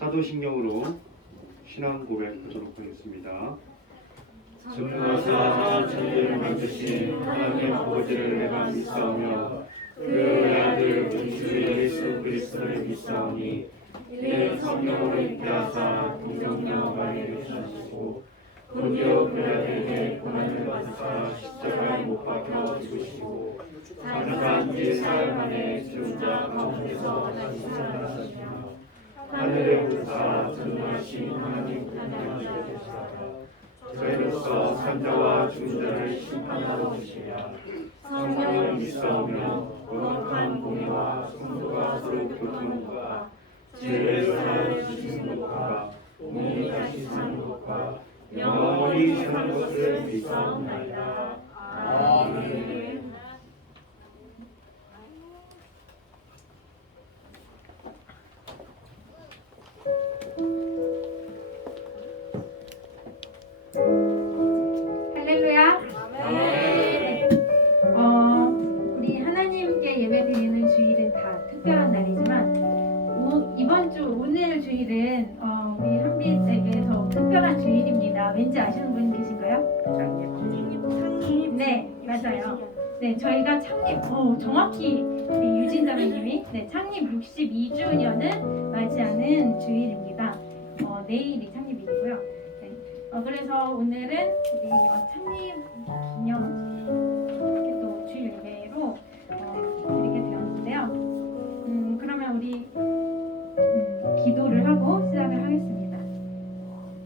사도신경으로 신앙 고백하도록 하겠습니다. 전능하사 천지를 만드신 하나님의 아버지를 내가 믿사오며 그 아들 우리 주 예수 그리스도를 믿사오니 이는 성령으로 잉태하사 동정녀 마리아를 주시고 본디오 빌라도에게 고난을 받으사 십자가에 못 박혀 죽으시고 장사한 지 사흘 만에 죽은 자 가운데서 다시 살아나시며 하늘에 오르사 전능하신 하나님 우편에 계시다가 저희로서 산자와 죽은 자를 심판하러 오시리라. 성령을 믿사오며 거룩한 공의와 성도가 서로 교통함과 죄를 사하여 주시는 것과 몸이 다시 사는 것과 영원히 사는 것을 믿사옵나이다. 아멘. 할렐루야. 우리 하나님께 예배드리는 주일은 다 특별한 날이지만 이번 주 오늘 주일은 우리 한빛에게 더 특별한 주일입니다. 왠지 아시는 분 계신가요? 창립. 네, 맞아요. 네, 저희가 창립 정확히 우리 유진 자매님이 창립 62주년을 맞이하는 주일입니다. 내일이 창립일이고요. 그래서 오늘은 우리 창립 기념 이렇게 또 주일 예배로 드리게 되었는데요. 그러면 우리 기도를 하고 시작을 하겠습니다.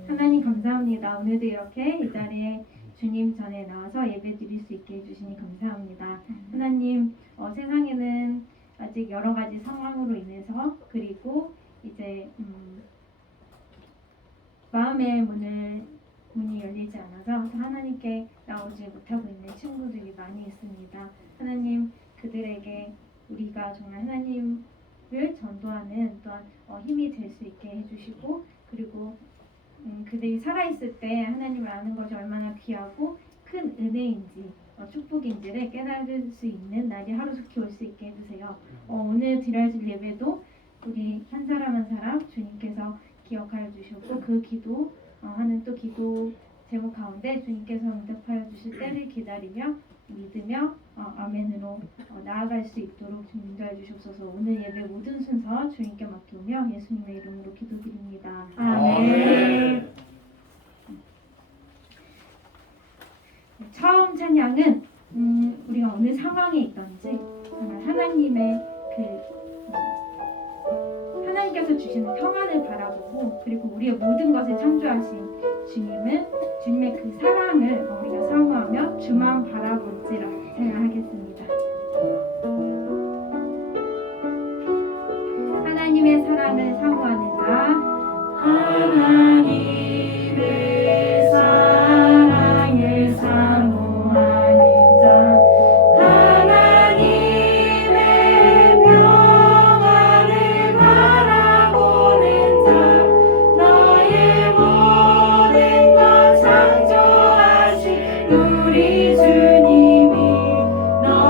하나님 감사합니다. 오늘도 이렇게 이 자리에 주님 전에 나와서 예배 드릴 수 있게 해주시니 감사합니다. 하나님 세상에는 아직 여러 가지 상황으로 인해서 그리고 이제 마음의 문이 열리지 않아서 하나님께 나오지 못하고 있는 친구들이 많이 있습니다. 하나님 그들에게 우리가 정말 하나님을 전도하는 또한 힘이 될 수 있게 해주시고 그리고 그들이 살아있을 때 하나님을 아는 것이 얼마나 귀하고 큰 은혜인지 축복인지를 깨달을 수 있는 날이 하루속히 올 수 있게 해주세요. 오늘 드려질 예배도 우리 한 사람 한 사람 주님께서 기억하여 주셨고 그 기도 하는 또 기도 제목 가운데 주님께서 응답하여 주실 때를 기다리며 믿으며 아멘으로 나아갈 수 있도록 주님 인도해 주시옵소서. 오늘 예배 모든 순서 주님께 맡기며 예수님의 이름으로 기도드립니다. 아멘. 처음 찬양은 우리가 어느 상황에 있던지 정말 하나님의 하나님께서 주시는 평안을 바라보고 그리고 우리의 모든 것을 창조하신 주님의 그 사랑을 우리가 사모하며 주만 바라볼지라 생각하겠습니다. 하나님의 사랑을 사모하는 자 하나님의 사랑을 사모하는 자 우리 주님이 너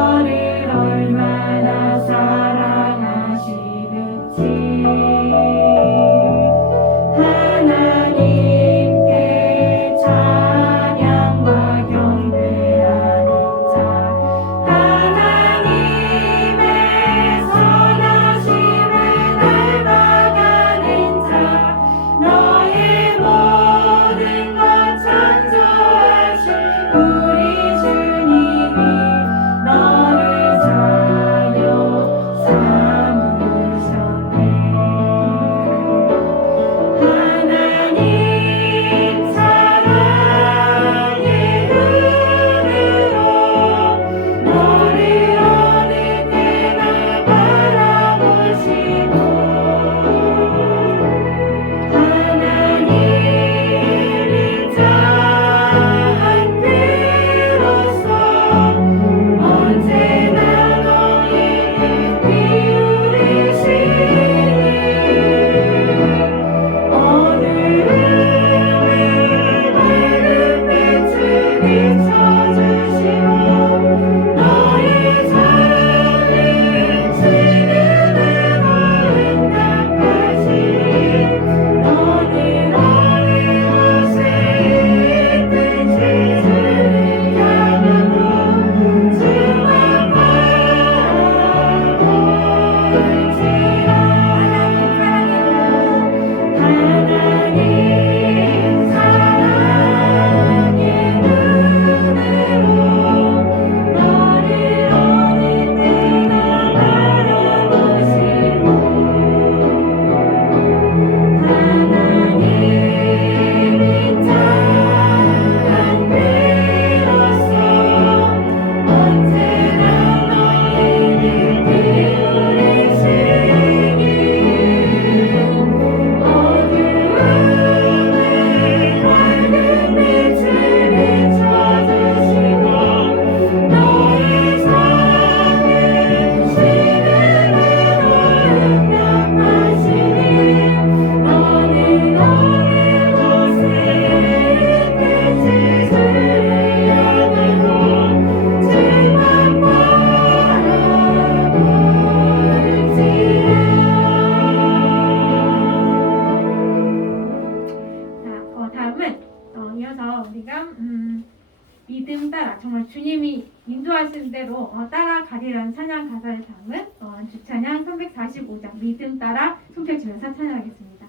따라가리라는 찬양 가사를 담은 주찬양 345장 믿음 따라 손뼉치면서 찬양하겠습니다.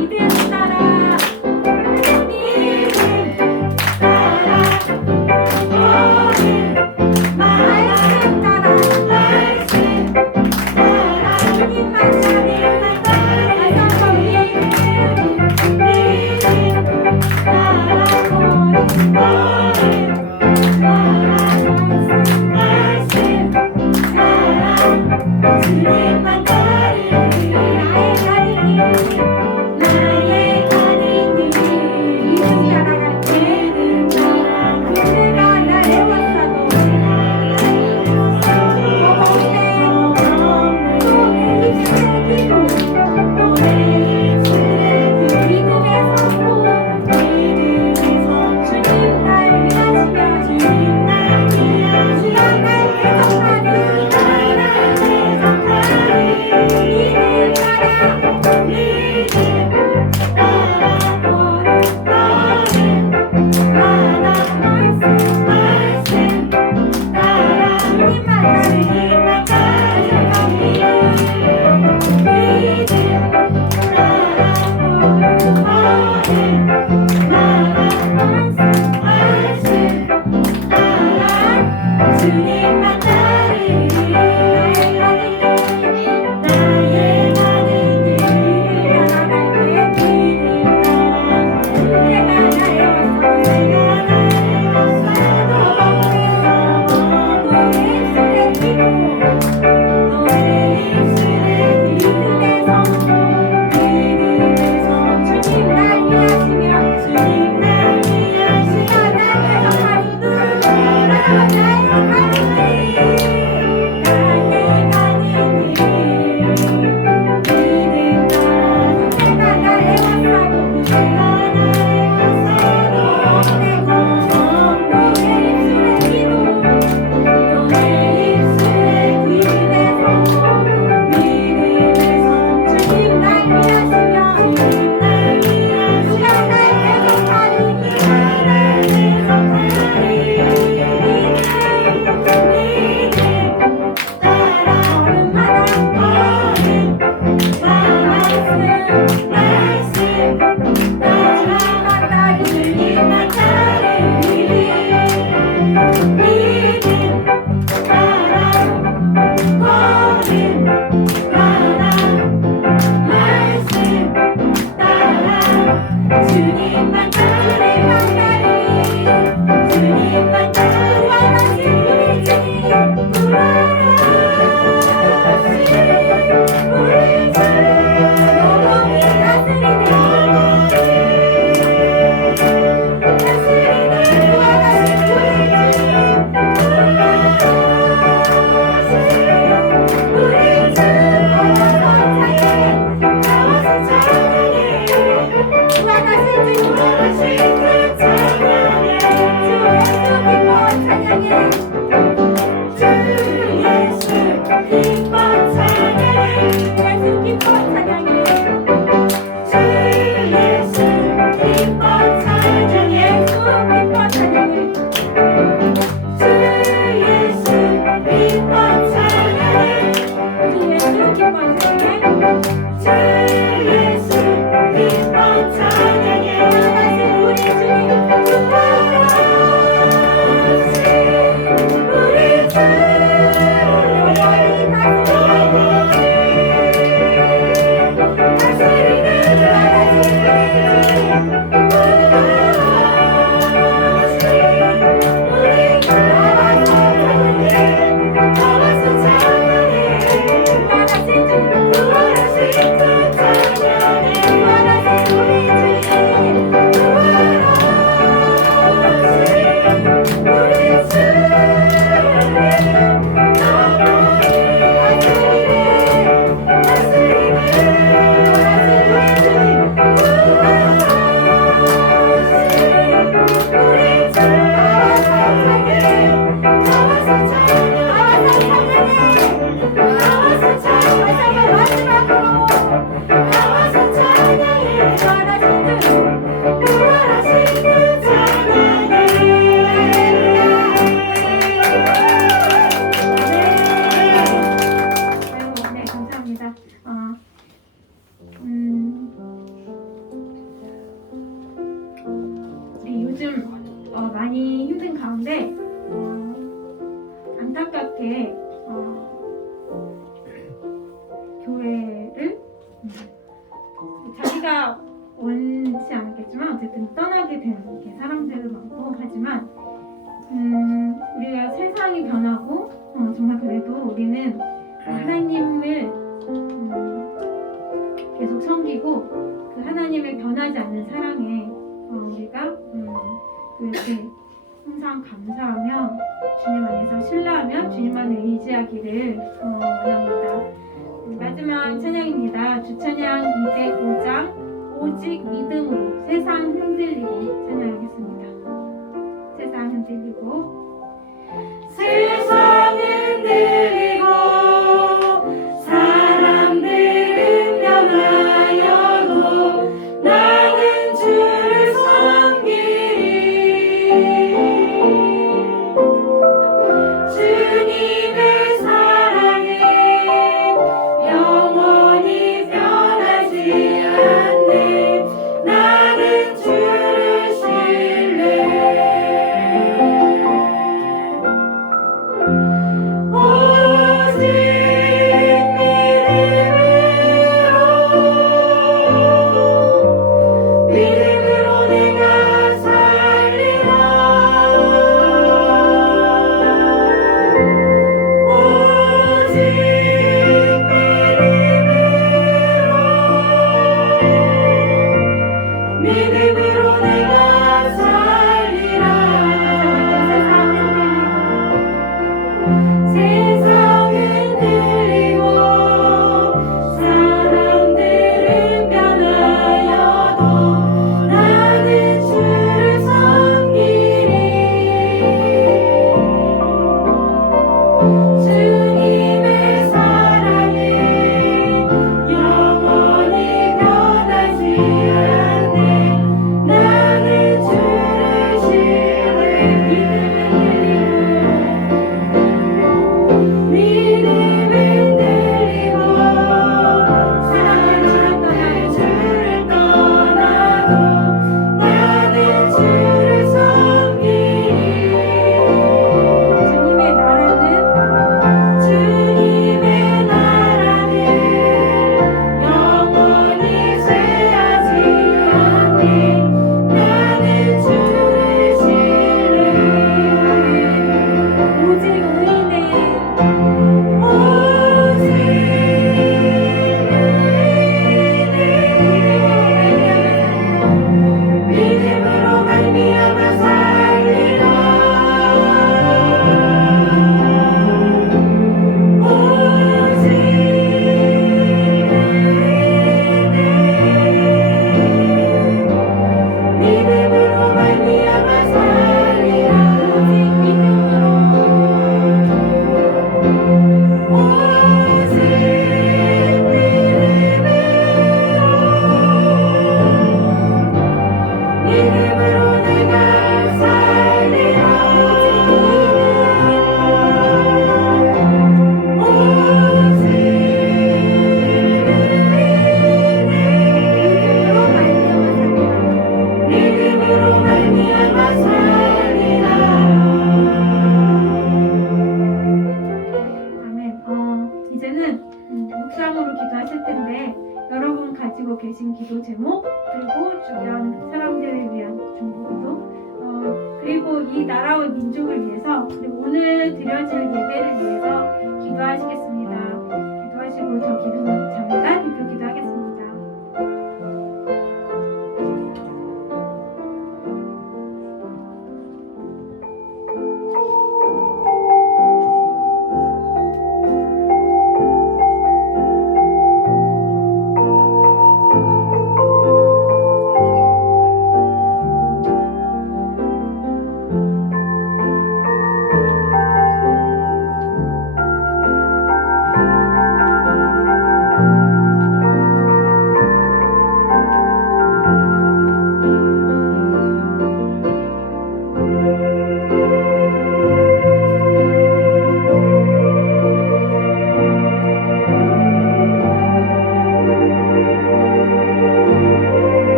믿음 따라 말씀 따라 주님만 주님만 따라 주님만 따르리 힘든 가운데 안타깝게 교회를 자기가 원치 않겠지만 어쨌든 떠나게 되는 이렇게 사람들도 많고 하지만 우리가 세상이 변하고 정말 그래도 우리는 하나님을 계속 섬기고 그 하나님의 변하지 않는 사랑에 우리가 그렇게 항상 감사하며 주님 안에서 신뢰하며 주님만을 의지하기를 원합니다. 마지막 찬양입니다. 주찬양 205장 오직 믿음으로 세상 흔들리고 찬양하겠습니다. 세상 흔들리고 세상 흔들리고 사람들은 변하여도 나는 주를 섬기리. 주님의 사랑은 영원히 변하지 않네. 나는 주를 신뢰해. 오직 믿음으로 내가 살리라. 오직 믿음으로 내가 살리라. 세상 흔들리고 사람들은 변하여도 나는 주를 섬기리. 주님의 사랑은 영원히 변하지 않네. 나는 주를 신뢰해. 믿음은 들리고 사랑을 주를 떠나도 나는 주를 섬기리. 주님의 나라는 영원히 쇠하지 않네. 나는 주를 신뢰해. 오직 의인의 믿음으로 말미암아 살리라. 오직 믿음으로 말미암아 살리라. 오직 믿음으로 내가 살리라. 오직 믿음으로 말미암아 살리라. 아멘. 이제는 묵상으로 기도하실 텐데 여러분 가지고 계신 기도 제목 그리고 주변 사람들을 위한 중보기도 그리고 이 나라와 민족을 위해서 그리고 오늘 드려질 예배를 위해서 기도하시겠습니다. 기도하시고 저 기도 잠깐 대표 기도하겠습니다.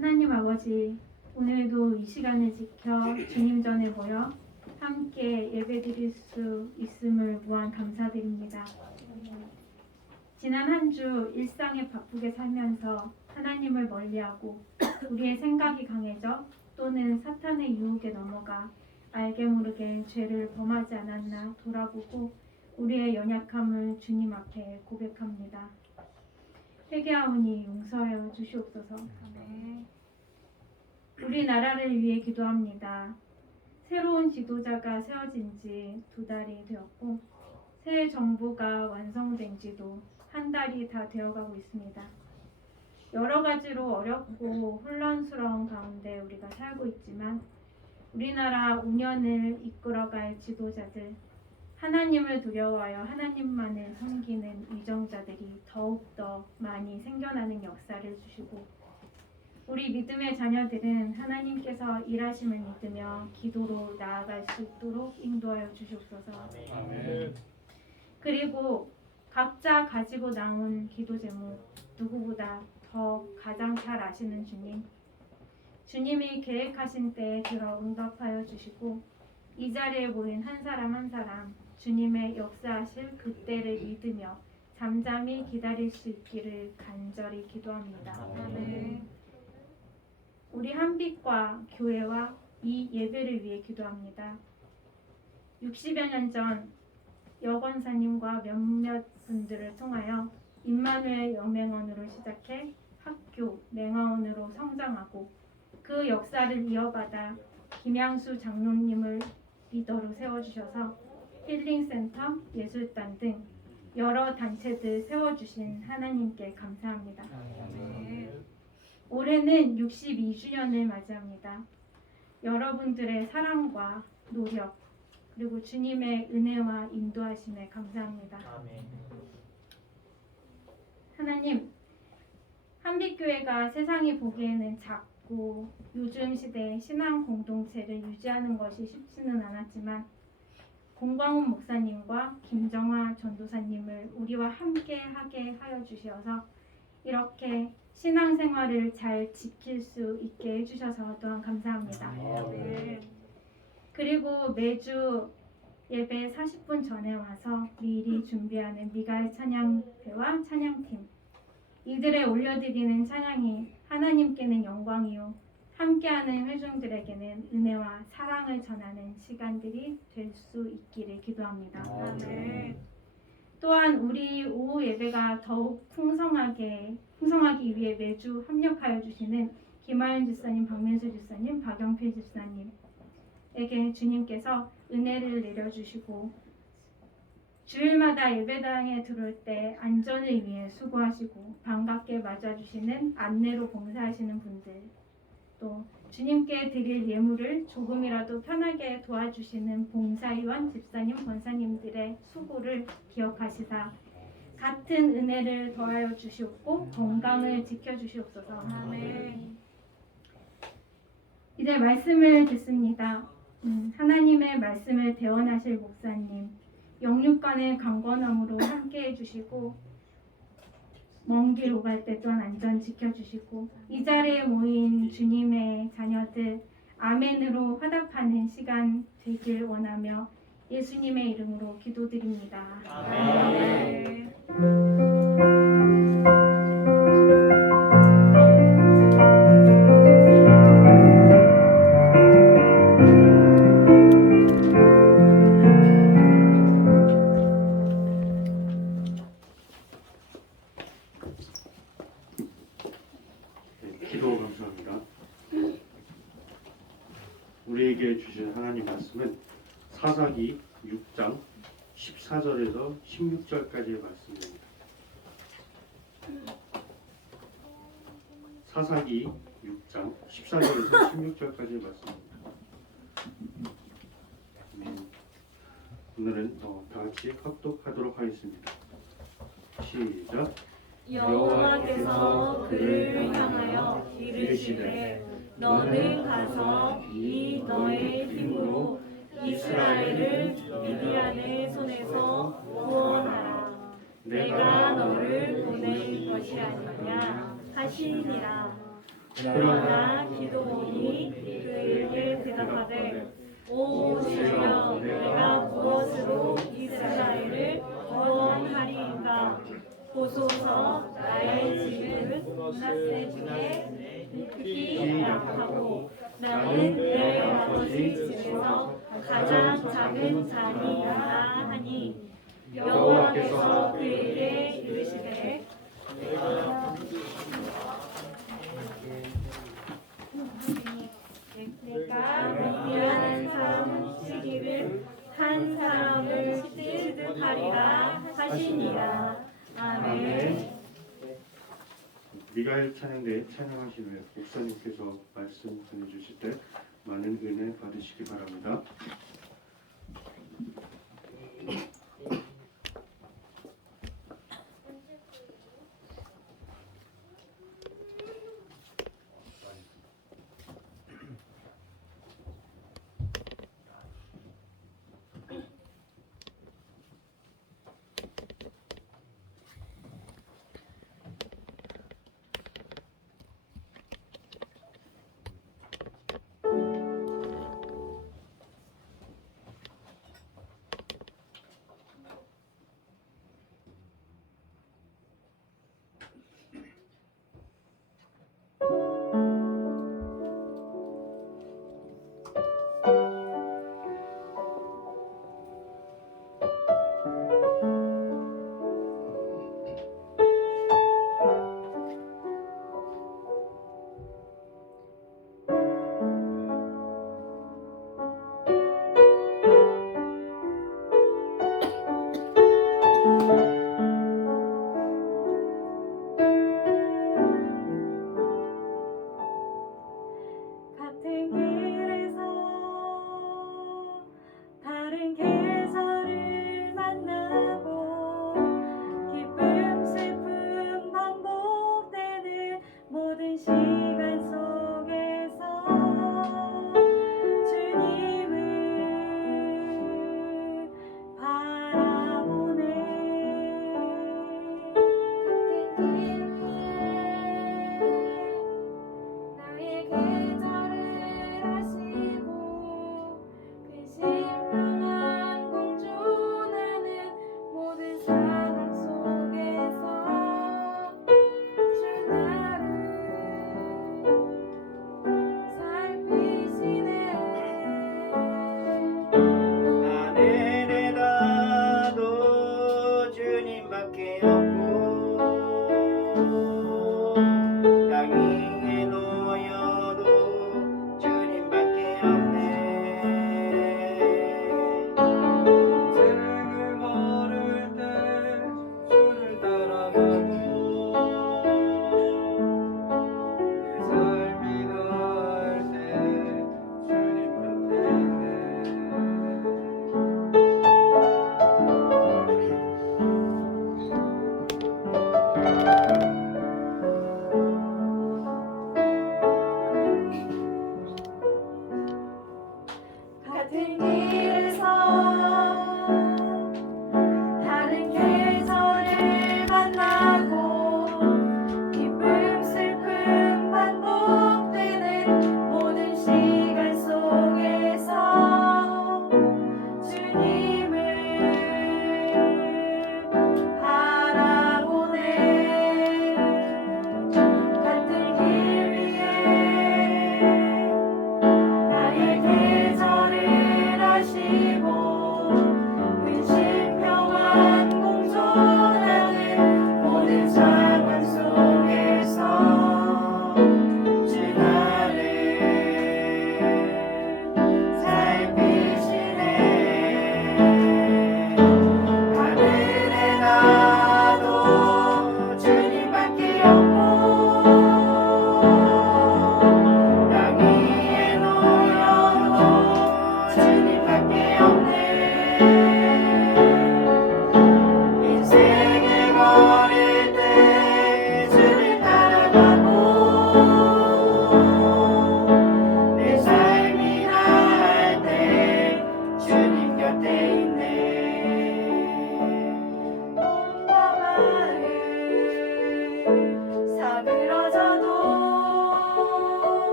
하나님 아버지, 오늘도 이 시간을 지켜 주님 전에 모여 함께 예배드릴 수 있음을 무한 감사드립니다. 지난 한 주 일상에 바쁘게 살면서 하나님을 멀리하고 우리의 생각이 강해져 또는 사탄의 유혹에 넘어가 알게 모르게 죄를 범하지 않았나 돌아보고 우리의 연약함을 주님 앞에 고백합니다. 회개하오니 용서하여 주시옵소서. 우리나라를 위해 기도합니다. 새로운 지도자가 세워진 지 2달이 되었고 새 정부가 완성된 지도 1달이 다 되어가고 있습니다. 여러 가지로 어렵고 혼란스러운 가운데 우리가 살고 있지만 우리나라 5년을 이끌어갈 지도자들, 하나님을 두려워하여 하나님만을 섬기는 위정자들이 더욱더 많이 생겨나는 역사를 주시고 우리 믿음의 자녀들은 하나님께서 일하심을 믿으며 기도로 나아갈 수 있도록 인도하여 주시옵소서. 아멘. 그리고 각자 가지고 나온 기도 제목 누구보다 더 가장 잘 아시는 주님, 주님이 계획하신 때에 들어 응답하여 주시고 이 자리에 모인 한 사람 한 사람 주님의 역사하실 그때를 믿으며 잠잠히 기다릴 수 있기를 간절히 기도합니다. 아멘. 우리 한빛과 교회와 이 예배를 위해 기도합니다. 60여 년 전 여권사님과 몇몇 분들을 통하여 임마누엘 영맹원으로 시작해 학교 맹화원으로 성장하고 그 역사를 이어받아 김양수 장로님을 리더로 세워주셔서 힐링센터, 예술단 등 여러 단체들 세워주신 하나님께 감사합니다. 올해는 62주년을 맞이합니다. 여러분들의 사랑과 노력 그리고 주님의 은혜와 인도하심에 감사합니다. 하나님, 한빛교회가 세상이 보기에는 작고 요즘 시대의 신앙 공동체를 유지하는 것이 쉽지는 않았지만 공광훈 목사님과 김정화 전도사님을 우리와 함께 하게 하여 주셔서 이렇게 신앙생활을 잘 지킬 수 있게 해주셔서 또한 감사합니다. 그리고 매주 예배 40분 전에 와서 미리 준비하는 미갈 찬양배와 찬양팀, 이들의 올려드리는 찬양이 하나님께는 영광이요 함께하는 회중들에게는 은혜와 사랑을 전하는 시간들이 될 수 있기를 기도합니다. 또한 우리 오후 예배가 더욱 풍성하기 위해 매주 합력하여 주시는 김하윤 집사님, 박민수 집사님, 박영필 집사님에게 주님께서 은혜를 내려주시고 주일마다 예배당에 들어올 때 안전을 위해 수고하시고 반갑게 맞아주시는 안내로 봉사하시는 분들, 또 주님께 드릴 예물을 조금이라도 편하게 도와주시는 봉사위원, 집사님, 권사님들의 수고를 기억하시사 같은 은혜를 더하여 주시옵고 건강을 지켜주시옵소서. 이제 말씀을 듣습니다. 하나님의 말씀을 대언하실 목사님, 영육간의 강건함으로 함께해 주시고 먼 길 오갈 때 또한 안전 지켜주시고 이 자리에 모인 주님의 자녀들 아멘으로 화답하는 시간 되길 원하며 예수님의 이름으로 기도드립니다. 아멘. 기도 감사합니다. 우리에게 주신 하나님 말씀은 사사기 6장 14절에서 16절까지의 말씀입니다. 사사기 6장 14절에서 16절까지의 말씀입니다. 오늘은 다 같이 합독하도록 하겠습니다. 시작. 여호와께서 그를 향하여 이르시되 너는 가서 이 너의 힘으로 이스라엘을 미디안의 손에서 구원하라. 내가 너를 보낸 것이 아니냐 하시니라. 그러나 기도원이 그에게 대답하되 오 주여 내가 무엇으로 이스라엘을 구원하리이까 보소서 나의 집은 문하세 중에 극히 약하고 나는 내 아버지 집에서 가장 작은 자니이다 하니 여호와께서 그에게 이르시되 내가 미디안 사람 시기를 한 사람을 치듯 하리라 하시니라. 아멘. 미가엘 찬양대에 찬양하신 후에 목사님께서 말씀 전해주실 때 많은 은혜 받으시기 바랍니다.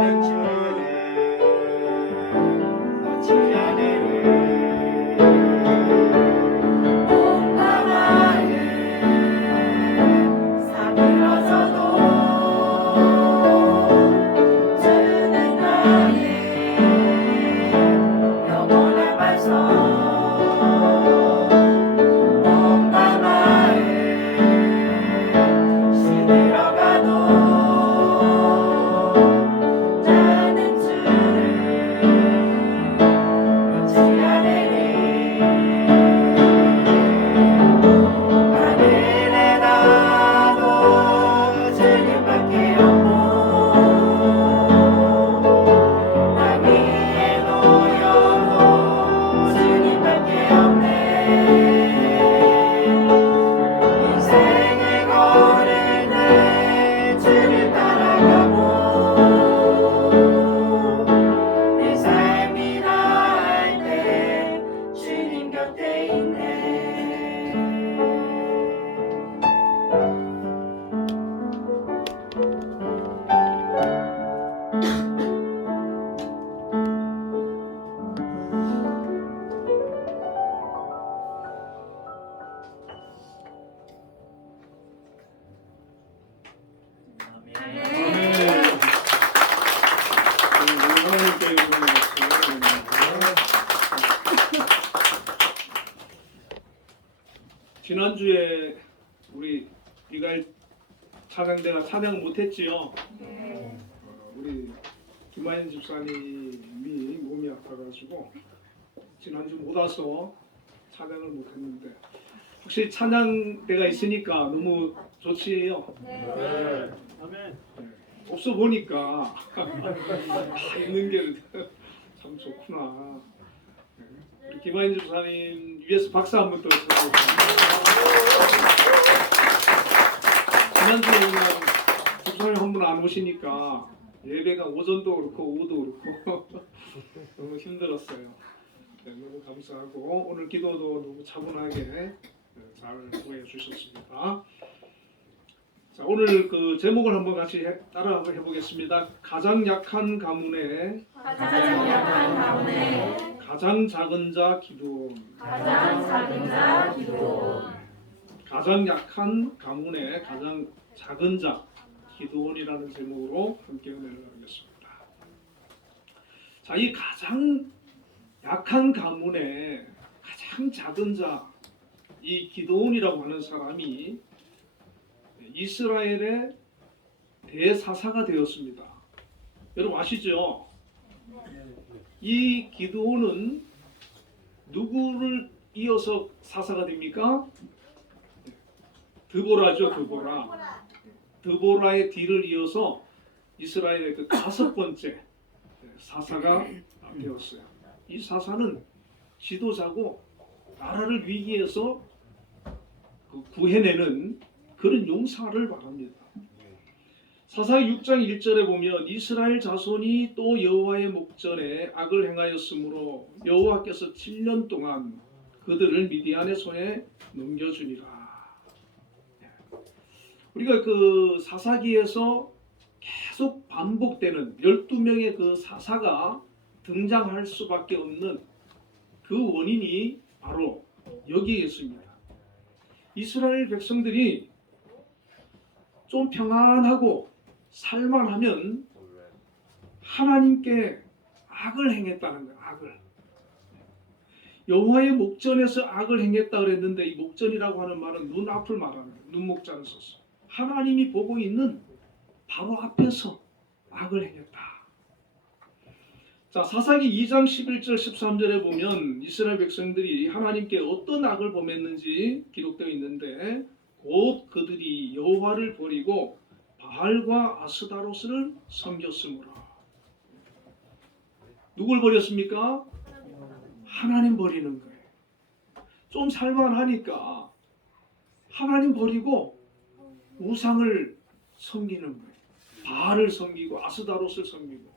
나는 주를 놓지 않으리. 온갖 마음 사그러져도 주는 나의 영원한 발성. 온갖 마음 시들어가도 나는 주를 놓지 않으리. 하늘에 나도 주님밖에 없고 땅 위에 놓여도 주님밖에 없네. 인생을 걸을 때 주를 따라가고 내 삶이 다할 때 주님 곁에 있네. 하나님께 영광을 드립니다. 지난주에 우리 이갈 찬양대가 찬양 못했지요. 우리 김하연 집사님이 몸이 아파가지고 지난주 못 와서 찬양을 못했는데 확실히 찬양대가 있으니까 너무 좋지요. 네. 아멘. 없어 보니까 있는 게 참 좋구나. 우리 김하인 집사님 위에서 박수 한번 더 쳐주세요. 지난주에 그냥 집사님 한 분 안 오시니까 예배가 오전도 그렇고 오후도 그렇고 너무 힘들었어요. 네, 너무 감사하고 오늘 기도도 너무 차분하게 잘 보여주셨습니다. 자, 오늘 그 제목을 한번 같이 따라 해보겠습니다. 가장 약한 가문에 가장 약한 가문에 가장 작은 자 기도원. 가장 작은 자 기도. 가장 약한 가문에 가장 작은 자 기도원이라는 제목으로 함께 은혜를 나누겠습니다. 자, 이 가장 약한 가문에 가장 작은 자 이 기도원이라고 하는 사람이 이스라엘의 대사사가 되었습니다. 여러분 아시죠? 이 기드온은 누구를 이어서 사사가 됩니까? 드보라죠, 드보라. 드보라의 뒤를 이어서 이스라엘의 그 5번째 사사가 되었어요. 이 사사는 지도자고 나라를 위기에서 구해내는 그런 용사를 말합니다. 사사기 6장 1절에 보면 이스라엘 자손이 또 여호와의 목전에 악을 행하였으므로 여호와께서 7년 동안 그들을 미디안의 손에 넘겨주니라. 우리가 그 사사기에서 계속 반복되는 12명의 그 사사가 등장할 수밖에 없는 그 원인이 바로 여기에 있습니다. 이스라엘 백성들이 좀 평안하고 살만하면 하나님께 악을 행했다는 거예요. 악을. 여호와의 목전에서 악을 행했다 그랬는데 이 목전이라고 하는 말은 눈앞을 말하는 거예요. 눈목자를 썼어요. 하나님이 보고 있는 바로 앞에서 악을 행했다. 자, 사사기 2장 11절 13절에 보면 이스라엘 백성들이 하나님께 어떤 악을 범했는지 기록되어 있는데 곧 그들이 여호와를 버리고 바알과 아스다롯을 섬겼으므로. 누굴 버렸습니까? 하나님 버리는 거예요. 좀 살만하니까 하나님 버리고 우상을 섬기는 거예요. 바알을 섬기고 아스다롯을 섬기고.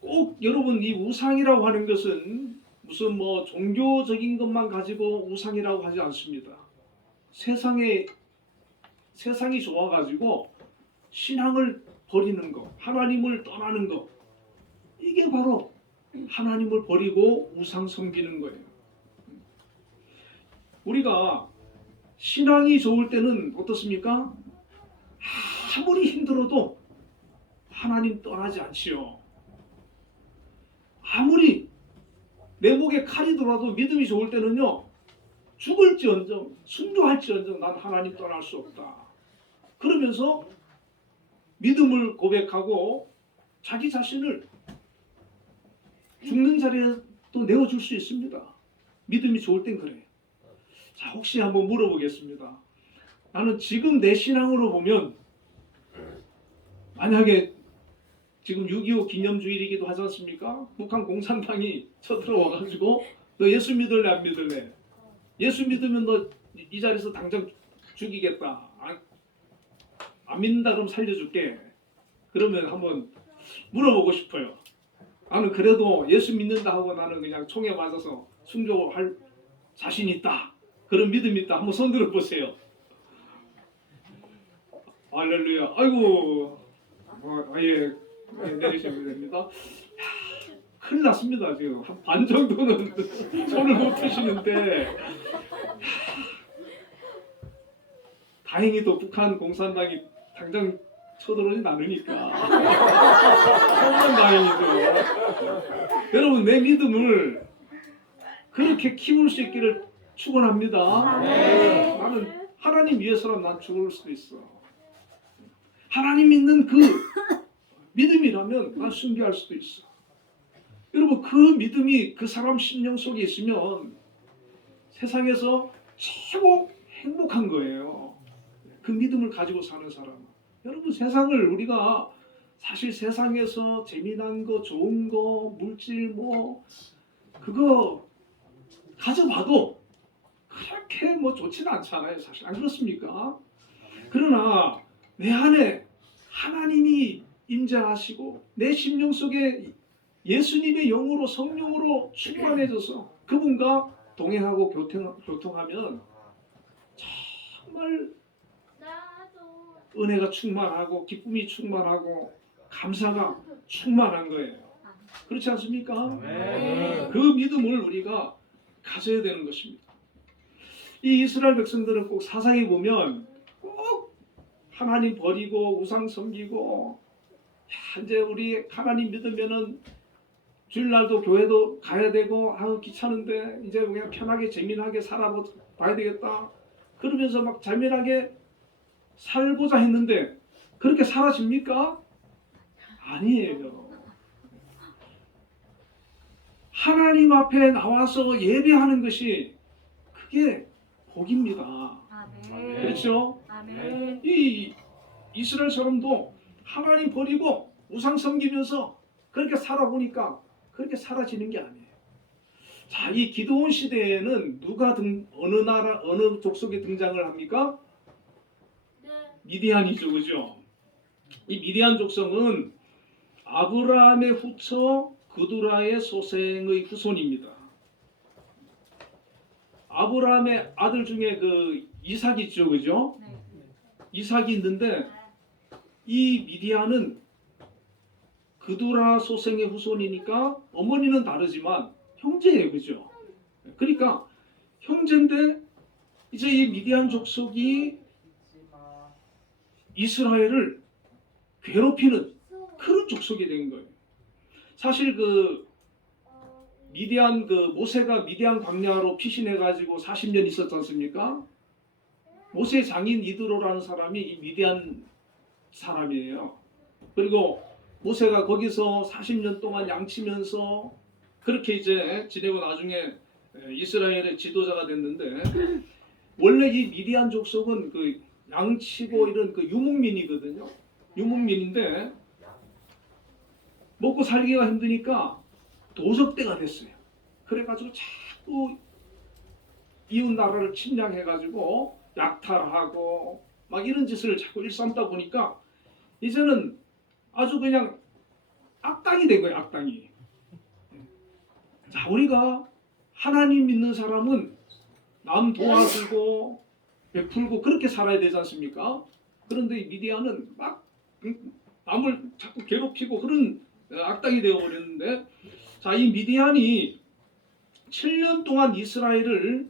꼭 여러분 이 우상이라고 하는 것은 무슨 뭐 종교적인 것만 가지고 우상이라고 하지 않습니다. 세상이 좋아가지고 신앙을 버리는 거, 하나님을 떠나는 거, 이게 바로 하나님을 버리고 우상 섬기는 거예요. 우리가 신앙이 좋을 때는 어떻습니까? 아무리 힘들어도 하나님 떠나지 않지요. 아무리 내 목에 칼이 들어와도 믿음이 좋을 때는요, 죽을지언정 순교할지언정 난 하나님 떠날 수 없다. 그러면서 믿음을 고백하고 자기 자신을 죽는 자리에 또 내어줄 수 있습니다. 믿음이 좋을 땐 그래. 자, 혹시 한번 물어보겠습니다. 나는 지금 내 신앙으로 보면, 만약에 지금 6.25 기념주일이기도 하지 않습니까? 북한 공산당이 쳐들어와가지고 너 예수 믿을래 안 믿을래? 예수 믿으면 너 이 자리에서 당장 죽이겠다. 안 믿는다 그럼 살려줄게. 그러면 한번 물어보고 싶어요. 나는 그래도 예수 믿는다 하고 나는 그냥 총에 맞아서 순교할 자신 있다. 그런 믿음 있다. 한번 손 들어 보세요. 할렐루야. 아이고. 예. 내리시면 됩니다. 큰일 났습니다. 지금 한 반 정도는 손을 못 드시는데, 다행히도 북한 공산당이 당장 쳐들어오진 않으니까 정말 다행이죠. 여러분, 내 믿음을 그렇게 키울 수 있기를 축원합니다. 네. 나는 하나님 위해서라면 난 죽을 수도 있어. 하나님 믿는 그 믿음이라면 난 순교할 수도 있어. 여러분, 그 믿음이 그 사람 심령 속에 있으면 세상에서 최고 행복한 거예요. 그 믿음을 가지고 사는 사람. 여러분, 세상을 우리가 사실 세상에서 재미난 거, 좋은 거, 물질 뭐 그거 가져봐도 그렇게 뭐 좋지는 않잖아요. 사실 안 그렇습니까? 그러나 내 안에 하나님이 임재하시고 내 심령 속에 예수님의 영으로 성령으로 충만해져서 그분과 동행하고 교통하면 정말 은혜가 충만하고 기쁨이 충만하고 감사가 충만한 거예요. 그렇지 않습니까? 네. 그 믿음을 우리가 가져야 되는 것입니다. 이 이스라엘 백성들은 꼭 사상에 보면 꼭 하나님 버리고 우상 섬기고, 이제 우리 하나님 믿으면은 주일날도 교회도 가야 되고, 아우 귀찮은데 이제 그냥 편하게 재미나게 살아봐야 되겠다. 그러면서 막 재미나게 살고자 했는데 그렇게 사라집니까? 아니에요. 하나님 앞에 나와서 예배하는 것이 그게 복입니다. 아멘. 그렇죠? 아멘. 이 이스라엘 사람도 하나님 버리고 우상 섬기면서 그렇게 살아보니까 그렇게 사라지는 게 아니에요. 자, 이 기드온 시대에는 누가 어느 나라 어느 족속에 등장을 합니까? 미디안이죠, 그죠? 이 미디안 족속은 아브라함의 후처 그두라의 소생의 후손입니다. 아브라함의 아들 중에 그 이삭이 있죠, 그죠? 네. 이삭이 있는데 이 미디안은 그두라 소생의 후손이니까 어머니는 다르지만 형제예요, 그죠? 그러니까 형제인데 이제 이 미디안 족속이 이스라엘을 괴롭히는 그런 족속이 된 거예요. 사실 그 미디안 그 모세가 미디안 광야로 피신해 가지고 40년 있었지 않습니까? 모세 장인 이드로라는 사람이 이 미디안 사람이에요. 그리고 모세가 거기서 40년 동안 양치면서 그렇게 이제 지내고 나중에 이스라엘의 지도자가 됐는데, 원래 이 미디안 족속은 그 양치고 이런 그 유목민이거든요. 유목민인데 먹고 살기가 힘드니까 도적대가 됐어요. 그래가지고 자꾸 이웃 나라를 침략해가지고 약탈하고 막 이런 짓을 자꾸 일삼다 보니까 이제는 아주 그냥 악당이 된 거예요. 악당이. 자, 우리가 하나님 믿는 사람은 남 도와주고 베풀고 그렇게 살아야 되지 않습니까? 그런데 이 미디안은 막 남을 자꾸 괴롭히고 그런 악당이 되어버렸는데, 자, 이 미디안이 7년 동안 이스라엘을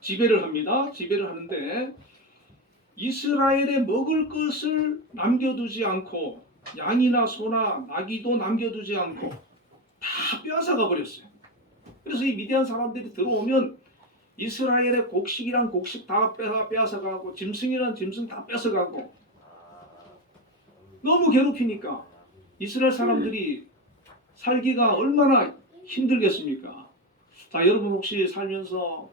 지배를 합니다. 지배를 하는데 이스라엘에 먹을 것을 남겨두지 않고 양이나 소나 나귀도 남겨두지 않고 다 빼앗아가 버렸어요. 그래서 이 미디안 사람들이 들어오면 이스라엘의 곡식이란 곡식 다 빼앗아가고 짐승이란 짐승 다 뺏어가고 너무 괴롭히니까 이스라엘 사람들이 살기가 얼마나 힘들겠습니까? 자, 여러분 혹시 살면서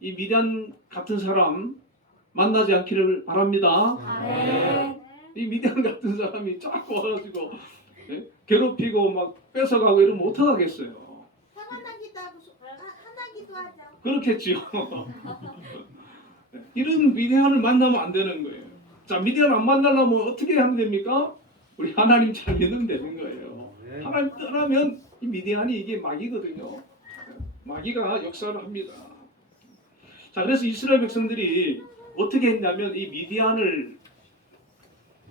이 미디안 같은 사람 만나지 않기를 바랍니다. 이 미디안 같은 사람이 자꾸 와가지고 괴롭히고 막 뺏어가고 이러면 어떡하겠어요? 하나기도 하죠. 그렇겠지요. 이런 미디안을 만나면 안 되는 거예요. 자, 미디안 안 만나려면 어떻게 하면 됩니까? 우리 하나님 잘 믿으면 되는 거예요. 하나님 떠나면 이 미디안이 이게 마귀거든요. 마귀가 역사를 합니다. 자, 그래서 이스라엘 백성들이 어떻게 했냐면 이 미디안을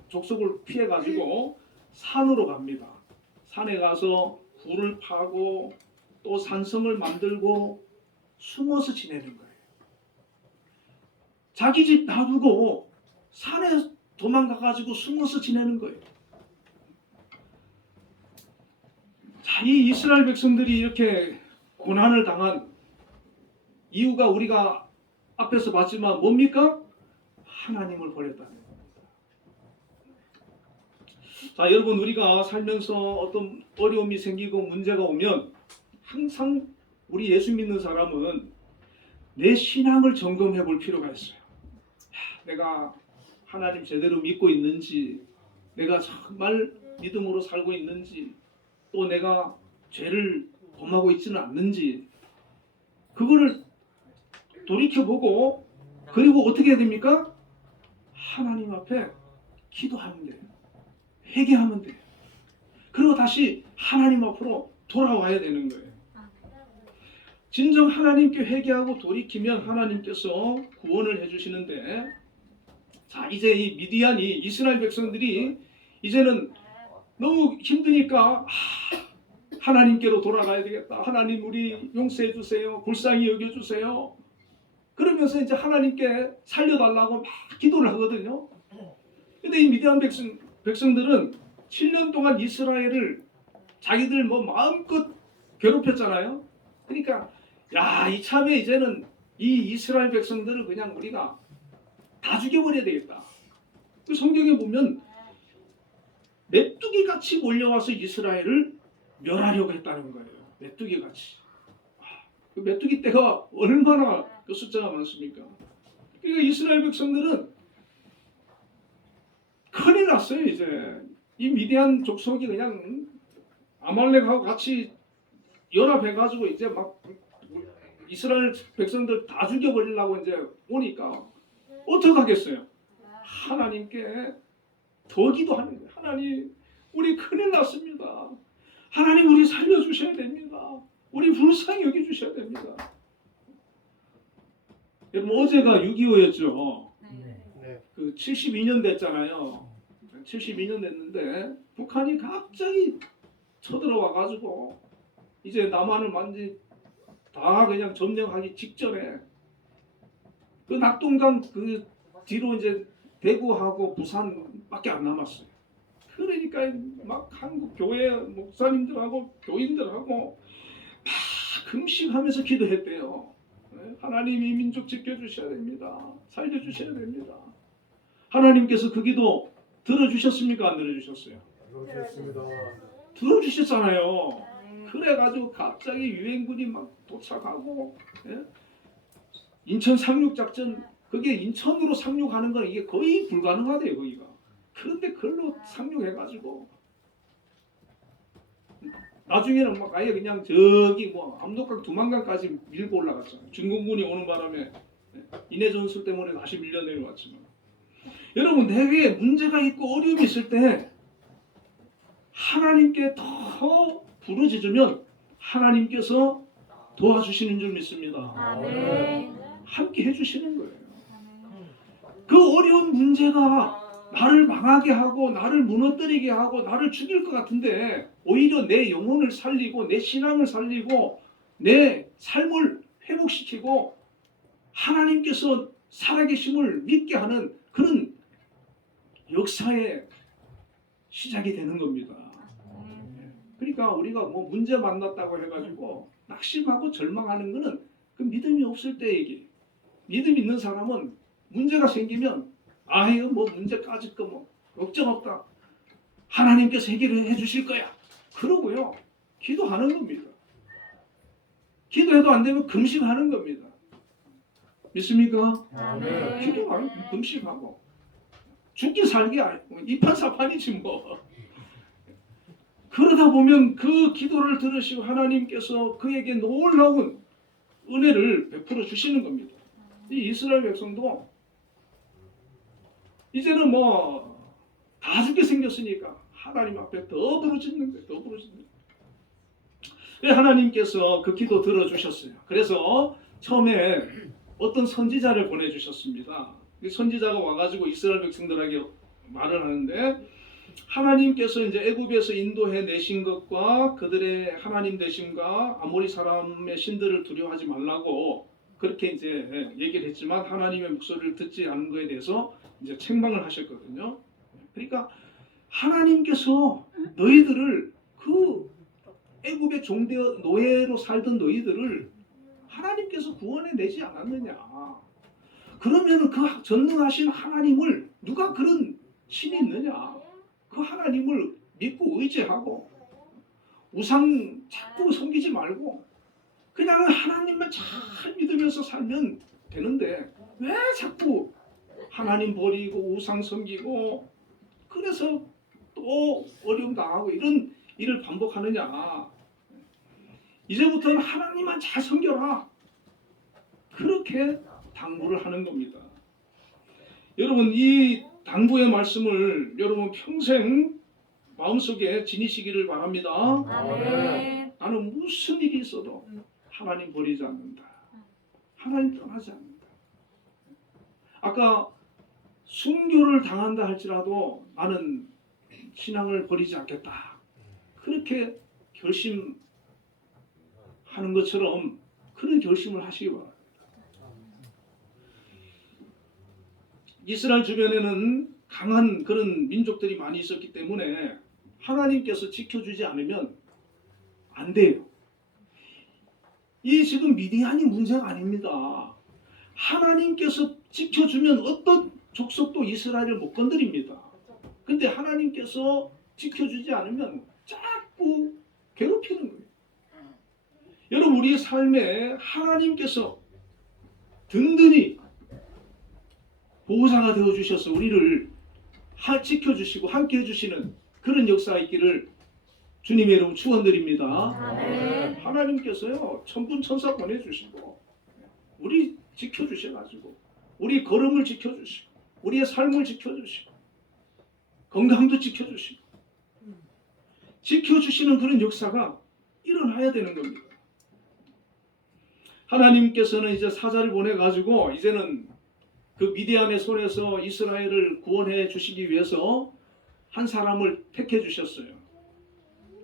족속을 피해 가지고 산으로 갑니다. 산에 가서 굴을 파고 또 산성을 만들고 숨어서 지내는 거예요. 자기 집 놔두고 산에 도망가 가지고 숨어서 지내는 거예요. 자, 이 이스라엘 백성들이 이렇게 고난을 당한 이유가 우리가 앞에서 봤지만 뭡니까? 하나님을 버렸다는 겁니다. 자, 여러분 우리가 살면서 어떤 어려움이 생기고 문제가 오면 항상 우리 예수 믿는 사람은 내 신앙을 점검해 볼 필요가 있어요. 내가 하나님 제대로 믿고 있는지, 내가 정말 믿음으로 살고 있는지, 또 내가 죄를 범하고 있지는 않는지, 그거를 돌이켜보고, 그리고 어떻게 해야 됩니까? 하나님 앞에 기도하면 돼요. 회개하면 돼요. 그리고 다시 하나님 앞으로 돌아와야 되는 거예요. 진정 하나님께 회개하고 돌이키면 하나님께서 구원을 해주시는데, 자, 이제 이 미디안이 이스라엘 백성들이 이제는 너무 힘드니까 하나님께로 돌아가야 되겠다. 하나님 우리 용서해 주세요. 불쌍히 여겨 주세요. 그러면서 이제 하나님께 살려달라고 막 기도를 하거든요. 근데 이 미디안 백성들은 7년 동안 이스라엘을 자기들 뭐 마음껏 괴롭혔잖아요. 그러니까 야, 이참에 이제는 이 이스라엘 백성들을 그냥 우리가 다 죽여버려야 되겠다. 그 성경에 보면 메뚜기 같이 몰려와서 이스라엘을 멸하려고 했다는 거예요. 메뚜기 같이. 그 메뚜기 떼가 얼마나 그 숫자가 많습니까? 그러니까 이스라엘 백성들은 큰일 났어요. 이제 이 미디안 족속이 그냥 아말렉하고 같이 연합해가지고 이제 막 이스라엘 백성들 다 죽여버리려고 이제 오니까 어떡하겠어요? 하나님께 더 기도하는 거예요. 하나님, 우리 큰일 났습니다. 하나님, 우리 살려주셔야 됩니다. 우리 불쌍히 여겨주셔야 됩니다. 여러분, 어제가 6.25였죠. 그 72년 됐잖아요. 72년 됐는데 북한이 갑자기 쳐들어와가지고 이제 남한을 완전히 다 그냥 점령하기 직전에 그 낙동강 그 뒤로 이제 대구하고 부산밖에 안 남았어요. 그러니까 막 한국 교회 목사님들하고 교인들하고 막 금식하면서 기도했대요. 하나님 이 민족 지켜주셔야 됩니다. 살려주셔야 됩니다. 하나님께서 그 기도 들어주셨습니까? 안 들어주셨어요? 들어주셨습니다. 들어주셨잖아요. 그래가지고 갑자기 유엔군이 막 도착하고, 예? 인천 상륙작전, 그게 인천으로 상륙하는 건 이게 거의 불가능하대요, 거기가. 그런데 그걸로 상륙해가지고 나중에는 막 아예 그냥 저기 뭐 압록강 두만강까지 밀고 올라갔잖아요. 중공군이 오는 바람에 인해 전술 때문에 다시 밀려 내려왔지만, 여러분, 내게 문제가 있고 어려움이 있을 때 하나님께 더 부르짖으면 하나님께서 도와주시는 줄 믿습니다. 함께 해주시는 거예요. 그 어려운 문제가 나를 망하게 하고 나를 무너뜨리게 하고 나를 죽일 것 같은데 오히려 내 영혼을 살리고 내 신앙을 살리고 내 삶을 회복시키고 하나님께서 살아계심을 믿게 하는 그런 역사의 시작이 되는 겁니다. 그러니까 우리가 뭐 문제 만났다고 해가지고 낙심하고 절망하는 것은 그 믿음이 없을 때 얘기. 믿음 있는 사람은 문제가 생기면 이거 뭐 문제까지 거 뭐 걱정 없다. 하나님께서 해결을 해주실 거야. 그러고요. 기도하는 겁니다. 기도해도 안 되면 금식하는 겁니다. 믿습니까? 아멘. 기도하고 금식하고 죽기 살기 아니고 이판사판이지 뭐. 그러다 보면 그 기도를 들으시고 하나님께서 그에게 놀라운 은혜를 베풀어 주시는 겁니다. 이 이스라엘 백성도 이제는 뭐 다 죽게 생겼으니까 하나님 앞에 더 부르짖는 거예요. 더 부르짖는 거예요. 하나님께서 그 기도 들어주셨어요. 그래서 처음에 어떤 선지자를 보내주셨습니다. 이 선지자가 와가지고 이스라엘 백성들에게 말을 하는데 하나님께서 이제 애굽에서 인도해 내신 것과 그들의 하나님 되심과 아모리 사람의 신들을 두려워하지 말라고 그렇게 이제 얘기를 했지만 하나님의 목소리를 듣지 않은 것에 대해서 이제 책망을 하셨거든요. 그러니까 하나님께서 너희들을 그 애굽의 종되어 노예로 살던 너희들을 하나님께서 구원해 내지 않았느냐? 그러면 그 전능하신 하나님을 누가 그런 신이 있느냐? 그 하나님을 믿고 의지하고 우상 자꾸 섬기지 말고 그냥 하나님만 잘 믿으면서 살면 되는데 왜 자꾸 하나님 버리고 우상 섬기고 그래서 또 어려움 당하고 이런 일을 반복하느냐? 이제부터는 하나님만 잘 섬겨라. 그렇게 당부를 하는 겁니다. 여러분 이 당부의 말씀을 여러분 평생 마음속에 지니시기를 바랍니다. 아멘. 나는 무슨 일이 있어도 하나님 버리지 않는다. 하나님 떠나지 않는다. 아까 순교를 당한다 할지라도 나는 신앙을 버리지 않겠다. 그렇게 결심하는 것처럼 그런 결심을 하시기 바랍니다. 이스라엘 주변에는 강한 그런 민족들이 많이 있었기 때문에 하나님께서 지켜주지 않으면 안 돼요. 이 지금 미디안이 문제가 아닙니다. 하나님께서 지켜주면 어떤 족속도 이스라엘을 못 건드립니다. 근데 하나님께서 지켜주지 않으면 자꾸 괴롭히는 거예요. 여러분 우리의 삶에 하나님께서 든든히 보호자가 되어주셔서 우리를 지켜주시고 함께 해주시는 그런 역사가 있기를 주님의 이름 축원드립니다. 아멘. 하나님께서요 천군천사 보내주시고 우리 지켜주셔가지고 우리 걸음을 지켜주시고 우리의 삶을 지켜주시고 건강도 지켜주시고 지켜주시는 그런 역사가 일어나야 되는 겁니다. 하나님께서는 이제 사자를 보내가지고 이제는 그 미디안의 손에서 이스라엘을 구원해 주시기 위해서 한 사람을 택해 주셨어요.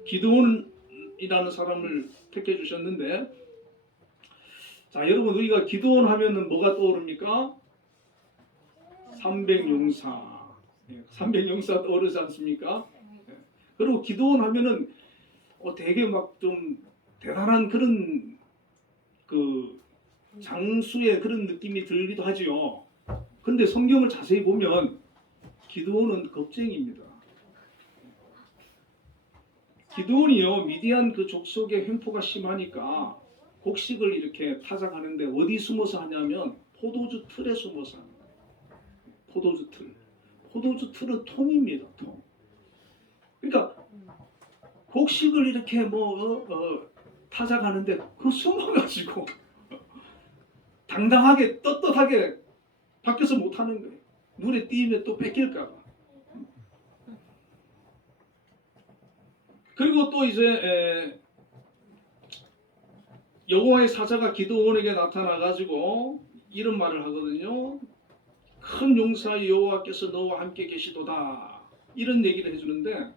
기드온이라는 사람을 택해 주셨는데 자 여러분 우리가 기드온 하면은 뭐가 떠오릅니까? 300용사 300용사 떠오르지 않습니까? 그리고 기드온 하면은 되게 막 좀 대단한 그런 그 장수의 그런 느낌이 들기도 하지요. 근데 성경을 자세히 보면 기드온은 겁쟁이입니다. 기드온이요 미디안 그 족속의 횡포가 심하니까 곡식을 이렇게 타작하는데 어디 숨어서 하냐면 포도주 틀에 숨어서 합니다. 포도주 틀. 포도주 틀은 통입니다. 통. 그러니까 곡식을 이렇게 타작하는데 그 숨어가지고 당당하게 떳떳하게 밖에서 못하는 거예요. 눈에 띄면 또 뺏길까 봐. 그리고 또 이제 여호와의 사자가 기드온에게 나타나가지고 이런 말을 하거든요. 큰 용사 여호와께서 너와 함께 계시도다. 이런 얘기를 해주는데,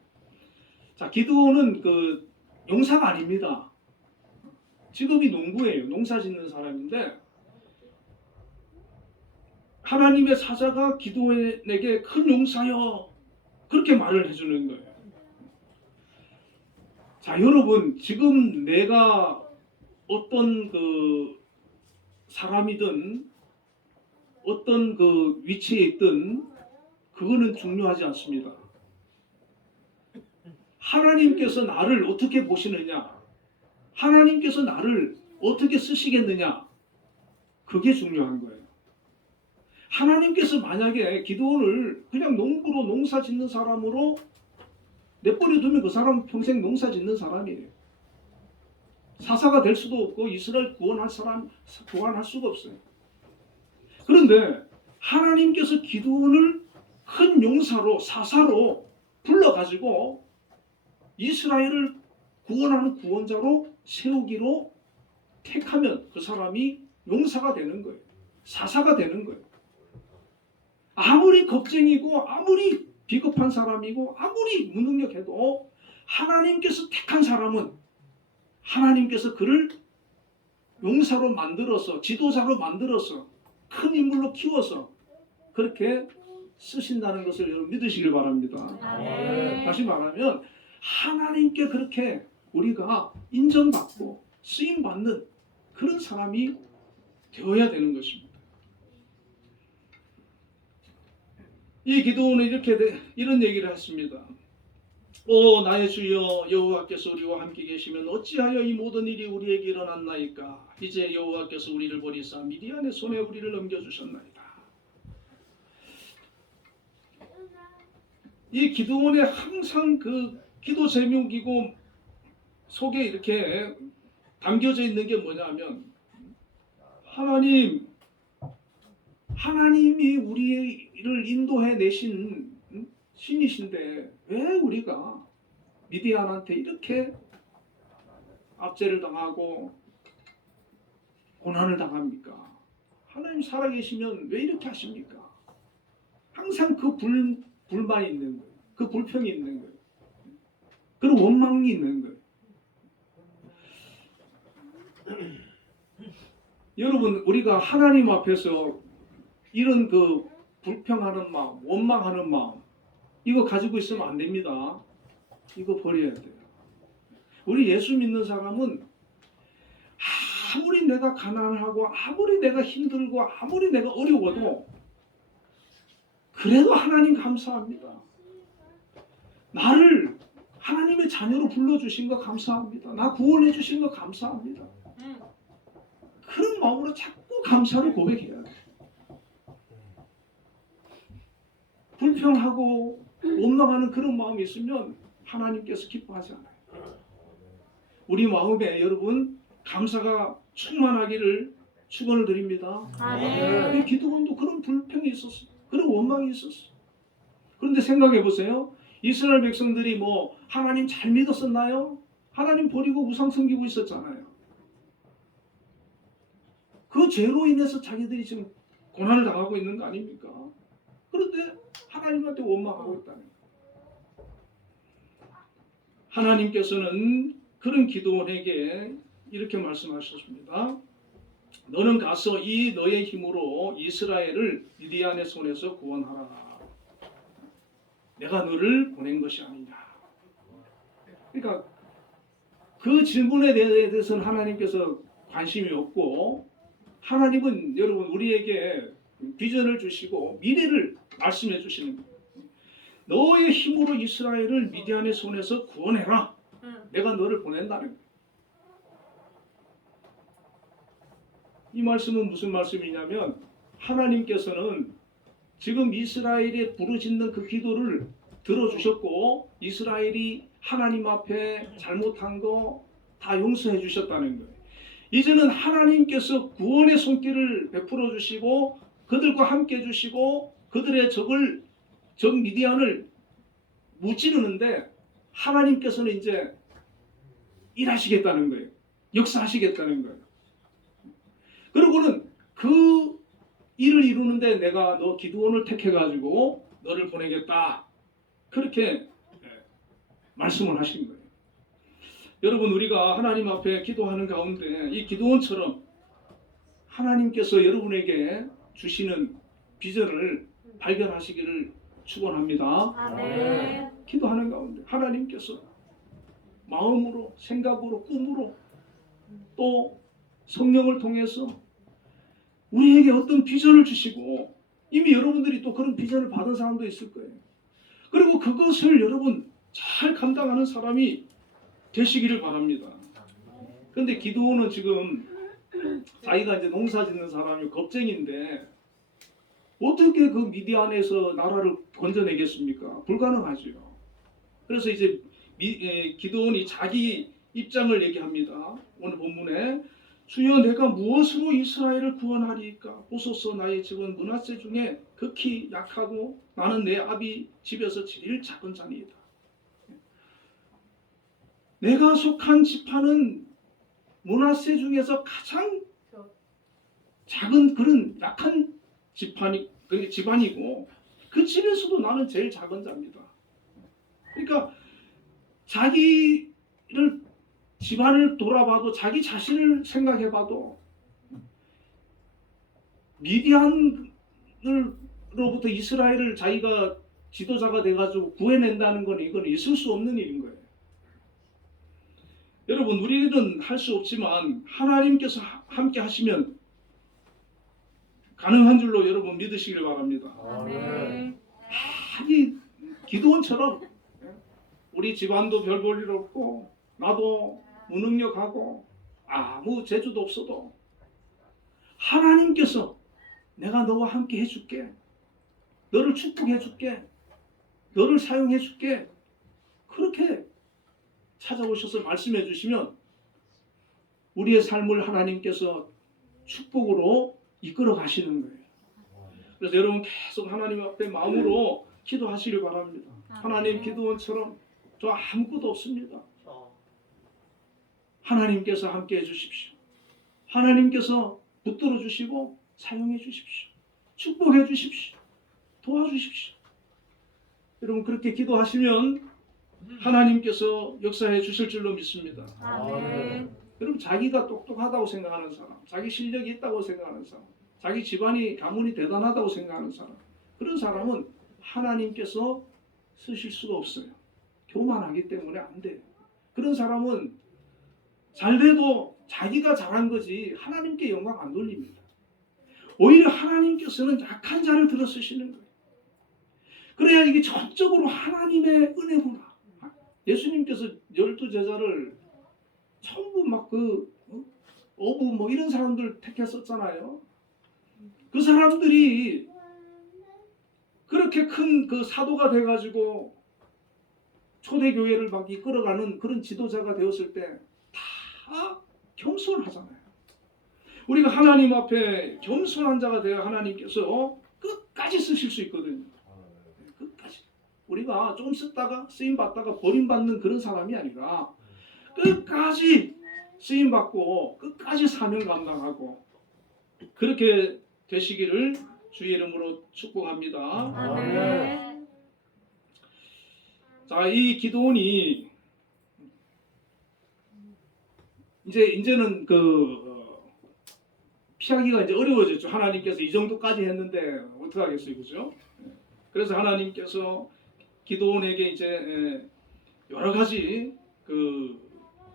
자, 기드온은 그 용사가 아닙니다. 직업이 농부예요. 농사 짓는 사람인데 하나님의 사자가 기드온에게 큰 용사여 그렇게 말을 해주는 거예요. 자, 여러분, 지금 내가 어떤 그 사람이든 어떤 그 위치에 있든 그거는 중요하지 않습니다. 하나님께서 나를 어떻게 보시느냐, 하나님께서 나를 어떻게 쓰시겠느냐, 그게 중요한 거예요. 하나님께서 만약에 기드온을 그냥 농부로 농사 짓는 사람으로 내버려 두면 그 사람은 평생 농사 짓는 사람이에요. 사사가 될 수도 없고 이스라엘 구원할 수가 없어요. 그런데 하나님께서 기드온을 큰 용사로, 사사로 불러가지고 이스라엘을 구원하는 구원자로 세우기로 택하면 그 사람이 용사가 되는 거예요. 사사가 되는 거예요. 아무리 겁쟁이고 아무리 비겁한 사람이고 아무리 무능력해도 하나님께서 택한 사람은 하나님께서 그를 용사로 만들어서, 지도자로 만들어서, 큰 인물로 키워서 그렇게 쓰신다는 것을 여러분 믿으시길 바랍니다. 아멘. 다시 말하면 하나님께 그렇게 우리가 인정받고 쓰임받는 그런 사람이 되어야 되는 것입니다. 이 기도는 이런 얘기를 했습니다. 오 나의 주여 여호와께서 우리와 함께 계시면 어찌하여 이 모든 일이 우리에게 일어났나이까. 이제 여호와께서 우리를 버리사 미디안의 손에 우리를 넘겨주셨나이다. 이 기도원에 항상 그 기도 제목이고 속에 이렇게 담겨져 있는 게 뭐냐면 하나님이 우리를 인도해 내신 신이신데 왜 우리가 미디안한테 이렇게 압제를 당하고 고난을 당합니까? 하나님 살아계시면 왜 이렇게 하십니까? 항상 그 불만이 있는 거예요. 그 불평이 있는 거예요. 그런 원망이 있는 거예요. 여러분, 우리가 하나님 앞에서 이런 그 불평하는 마음, 원망하는 마음, 이거 가지고 있으면 안 됩니다. 이거 버려야 돼요. 우리 예수 믿는 사람은 아무리 내가 가난하고 아무리 내가 힘들고 아무리 내가 어려워도 그래도 하나님 감사합니다. 나를 하나님의 자녀로 불러주신 거 감사합니다. 나 구원해 주신 거 감사합니다. 그런 마음으로 자꾸 감사를 고백해야 돼요. 불평하고 원망하는 그런 마음이 있으면 하나님께서 기뻐하지 않아요. 우리 마음에 여러분 감사가 충만하기를 축원을 드립니다. 아멘. 기도원도 그런 불평이 있었어. 그런 원망이 있었어. 그런데 생각해 보세요. 이스라엘 백성들이 뭐 하나님 잘 믿었었나요? 하나님 버리고 우상 섬기고 있었잖아요. 그 죄로 인해서 자기들이 지금 고난을 당하고 있는 거 아닙니까? 그런데 하나님한테 원망하고 있다는 거예요. 하나님께서는 그런 기도원에게 이렇게 말씀하셨습니다. 너는 가서 이 너의 힘으로 이스라엘을 미디안의 손에서 구원하라. 내가 너를 보낸 것이 아니냐. 그러니까 그 질문에 대해서는 하나님께서 관심이 없고 하나님은 여러분 우리에게 비전을 주시고 미래를 말씀해 주시는 거예요. 너의 힘으로 이스라엘을 미디안의 손에서 구원해라. 내가 너를 보낸다는 거예요. 이 말씀은 무슨 말씀이냐면 하나님께서는 지금 이스라엘이 부르짖는 그 기도를 들어주셨고 이스라엘이 하나님 앞에 잘못한 거 다 용서해 주셨다는 거예요. 이제는 하나님께서 구원의 손길을 베풀어 주시고 그들과 함께 해주시고 그들의 적 미디안을 무찌르는데 하나님께서는 이제 일하시겠다는 거예요. 역사하시겠다는 거예요. 그리고는 그 이를 이루는데 내가 너 기드온을 택해가지고 너를 보내겠다. 그렇게 말씀을 하신 거예요. 여러분, 우리가 하나님 앞에 기도하는 가운데 이 기드온처럼 하나님께서 여러분에게 주시는 비전을 발견하시기를 축원합니다. 아멘. 기도하는 가운데 하나님께서 마음으로, 생각으로, 꿈으로 또 성령을 통해서 우리에게 어떤 비전을 주시고, 이미 여러분들이 또 그런 비전을 받은 사람도 있을 거예요. 그리고 그것을 여러분 잘 감당하는 사람이 되시기를 바랍니다. 그런데 기드온은 지금 자기가 이제 농사 짓는 사람이 겁쟁인데 어떻게 그 미디안에서 나라를 건져내겠습니까? 불가능하죠. 그래서 이제 기드온이 자기 입장을 얘기합니다. 오늘 본문에 주여 내가 무엇으로 이스라엘을 구원하리이까? 보소서 나의 집은 므낫세 중에 극히 약하고 나는 내 아비 집에서 제일 작은 자니이다. 내가 속한 지파는 므낫세 중에서 가장 작은 그런 약한 집안이고 그 집에서도 나는 제일 작은 자입니다. 그러니까 자기를 집안을 돌아봐도 자기 자신을 생각해봐도 미디안으로부터 이스라엘을 자기가 지도자가 돼가지고 구해낸다는 건 이건 있을 수 없는 일인 거예요. 여러분, 우리는 할 수 없지만 하나님께서 함께 하시면 가능한 줄로 여러분 믿으시길 바랍니다. 아멘. 이 기드온처럼 우리 집안도 별 볼 일 없고 나도 무능력하고 아무 재주도 없어도 하나님께서 내가 너와 함께 해줄게, 너를 축복해줄게, 너를 사용해줄게, 그렇게 찾아오셔서 말씀해 주시면 우리의 삶을 하나님께서 축복으로 이끌어 가시는 거예요. 그래서 여러분 계속 하나님 앞에 마음으로 기도하시길 바랍니다. 하나님, 기드온처럼 저 아무것도 없습니다. 하나님께서 함께 해주십시오. 하나님께서 붙들어 주시고 사용해 주십시오. 축복해 주십시오. 도와주십시오. 여러분 그렇게 기도하시면 하나님께서 역사해 주실 줄로 믿습니다. 아멘. 여러분 자기가 똑똑하다고 생각하는 사람, 자기 실력이 있다고 생각하는 사람, 자기 집안이 가문이 대단하다고 생각하는 사람, 그런 사람은 하나님께서 쓰실 수가 없어요. 교만하기 때문에 안 돼요. 그런 사람은 잘 돼도 자기가 잘한 거지 하나님께 영광 안 돌립니다. 오히려 하나님께서는 약한 자를 들어 쓰시는 거예요. 그래야 이게 전적으로 하나님의 은혜구나. 예수님께서 12제자를 전부 막 어부 뭐 이런 사람들 택했었잖아요. 그 사람들이 그렇게 큰 그 사도가 돼가지고 초대교회를 막 이끌어가는 그런 지도자가 되었을 때 다 겸손하잖아요. 우리가 하나님 앞에 겸손한 자가 되어 하나님께서 끝까지 쓰실 수 있거든요. 끝까지. 우리가 조금 쓰다가 쓰임받다가 버림받는 그런 사람이 아니라 끝까지 쓰임받고 끝까지 사명 감당하고 그렇게 되시기를 주의 이름으로 축복합니다. 아멘. 자, 이 기드온이 이제는 피하기가 이제 어려워졌죠. 하나님께서 이 정도까지 했는데 어떻게 하겠어요, 그죠? 그래서 하나님께서 기드온에게 이제 여러 가지 그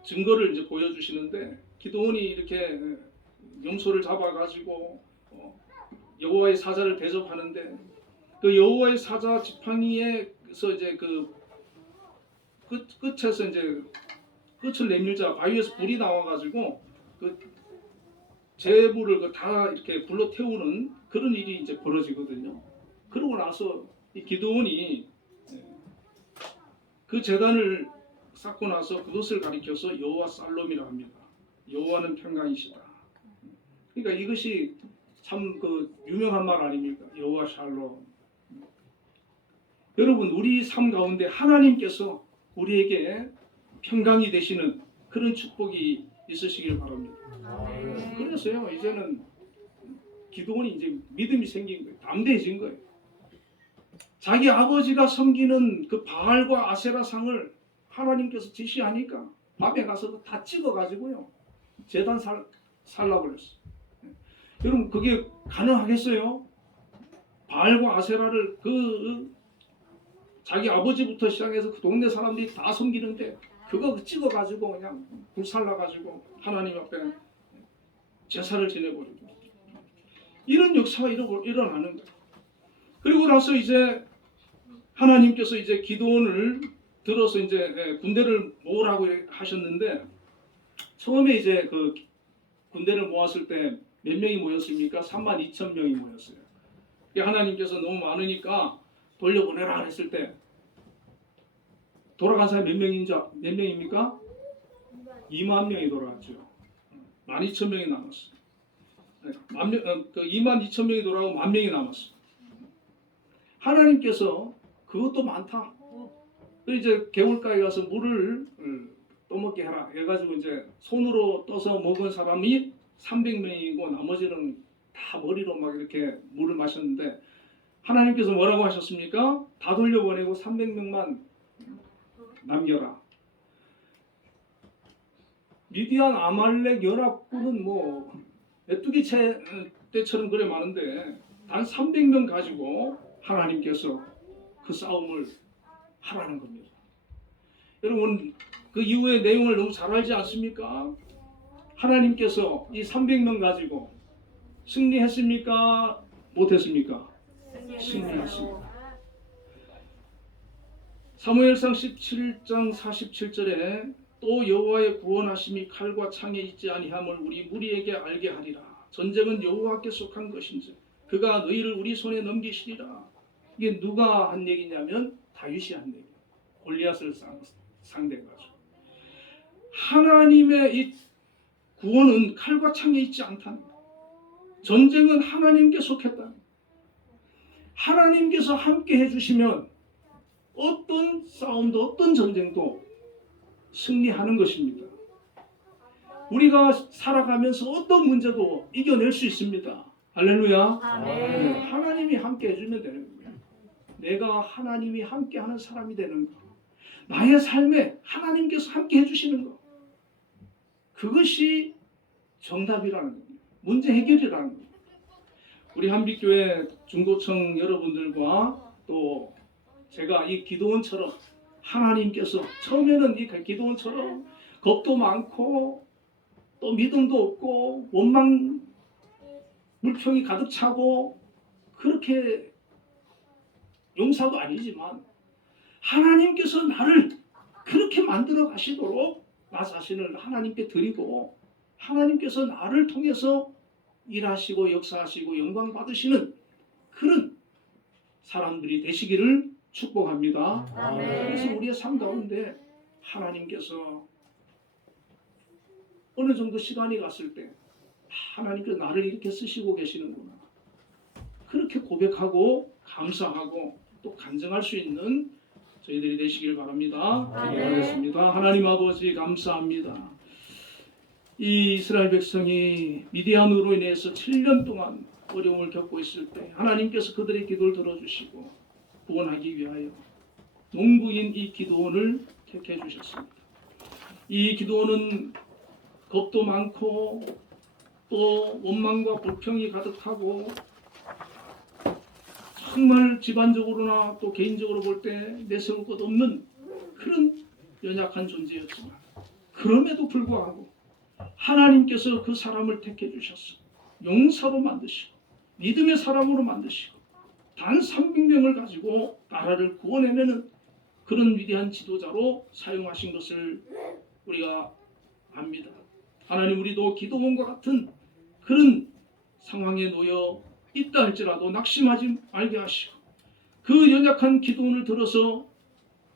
증거를 이제 보여주시는데 기드온이 이렇게 염소를 잡아가지고 여호와의 사자를 대접하는데 그 여호와의 사자 지팡이에서 이제 그 끝에서 이제 끝을 내밀자 바위에서 불이 나와가지고 그 재물을 다 이렇게 불러 태우는 그런 일이 이제 벌어지거든요. 그러고 나서 이 기드온이 그 제단을 쌓고 나서 그것을 가리켜서 여호와 살롬이라 합니다. 여호와는 평강이시다. 그러니까 이것이 참 유명한 말 아닙니까? 여호와 샬롬. 여러분 우리 삶 가운데 하나님께서 우리에게 평강이 되시는 그런 축복이 있으시길 바랍니다. 아멘. 그래서요 이제는 기도원이 이제 믿음이 생긴 거예요. 담대해진 거예요. 자기 아버지가 섬기는 그 바알과 아세라 상을 하나님께서 지시하니까 밤에 가서 다 찍어가지고요 제단 살라고 그랬어요. 여러분 그게 가능하겠어요? 바알과 아세라를 그 자기 아버지부터 시작해서 그 동네 사람들이 다 섬기는데 그거 찍어가지고 그냥 불살라가지고 하나님 앞에 제사를 지내버리고 이런 역사가 일어나는 거예요. 그리고 나서 이제 하나님께서 이제 기도원을 들어서 이제 군대를 모으라고 하셨는데 처음에 이제 그 군대를 모았을 때 몇 명이 모였습니까? 32,000명이 모였어요. 하나님께서 너무 많으니까 돌려보내라 했을 때 돌아간 사람이 몇 명입니까? 2만 명이 돌아갔죠. 12,000명이 남았어요. 그 22,000명이 돌아가고 10,000명이 남았어요. 하나님께서 그것도 많다. 이제 개울가에 가서 물을 떠먹게 해라 해가지고 이제 손으로 떠서 먹은 사람이 300명이고 나머지는 다 머리로 막 이렇게 물을 마셨는데 하나님께서 뭐라고 하셨습니까? 다 돌려보내고 300명만 남겨라. 미디안 아말렉 연합군은 뭐 메뚜기 때처럼 그래 많은데 단 300명 가지고 하나님께서 그 싸움을 하라는 겁니다. 여러분 그 이후의 내용을 너무 잘 알지 않습니까? 하나님께서 이 300명 가지고 승리했습니까? 못했습니까? 승리했습니다. 사무엘상 17장 47절에 또 여호와의 구원하심이 칼과 창에 있지 아니함을 우리 무리에게 알게 하리라. 전쟁은 여호와께 속한 것인지 그가 너희를 우리 손에 넘기시리라. 이게 누가 한 얘기냐면 다윗이 한 얘기. 골리앗을 상대해가지고 하나님의 이 구원은 칼과 창에 있지 않다는 거예요. 전쟁은 하나님께 속했다는 거예요. 하나님께서 함께 해주시면 어떤 싸움도 어떤 전쟁도 승리하는 것입니다. 우리가 살아가면서 어떤 문제도 이겨낼 수 있습니다. 할렐루야. 네, 하나님이 함께 해주면 되는 거예요. 내가 하나님이 함께하는 사람이 되는 거. 나의 삶에 하나님께서 함께 해주시는 거. 그것이 정답이라는 겁니다. 문제 해결이라는 겁니다. 우리 한빛교회 중고청 여러분들과 또 제가 이 기도원처럼 하나님께서 처음에는 이 기도원처럼 겁도 많고 또 믿음도 없고 원망 물평이 가득 차고 그렇게 용사도 아니지만 하나님께서 나를 그렇게 만들어 가시도록 나 자신을 하나님께 드리고 하나님께서 나를 통해서 일하시고 역사하시고 영광 받으시는 그런 사람들이 되시기를 축복합니다. 그래서 우리의 삶 가운데 하나님께서 어느 정도 시간이 갔을 때 하나님께서 나를 이렇게 쓰시고 계시는구나. 그렇게 고백하고 감사하고 또 간증할 수 있는 저희들이 되시길 바랍니다. 기도하겠습니다. 하나님 아버지 감사합니다. 이 이스라엘 백성이 미디안으로 인해서 7년 동안 어려움을 겪고 있을 때 하나님께서 그들의 기도를 들어주시고 구원하기 위하여 농부인 이 기도원을 택해 주셨습니다. 이 기도원은 겁도 많고 또 원망과 불평이 가득하고 정말 집안적으로나 또 개인적으로 볼 때 내세울 것 없는 그런 연약한 존재였지만 그럼에도 불구하고 하나님께서 그 사람을 택해 주셨어. 용사로 만드시고 믿음의 사람으로 만드시고 단 300명을 가지고 나라를 구원해내는 그런 위대한 지도자로 사용하신 것을 우리가 압니다. 하나님 우리도 기도원과 같은 그런 상황에 놓여 있다 할지라도 낙심하지 말게 하시고 그 연약한 기도원을 들어서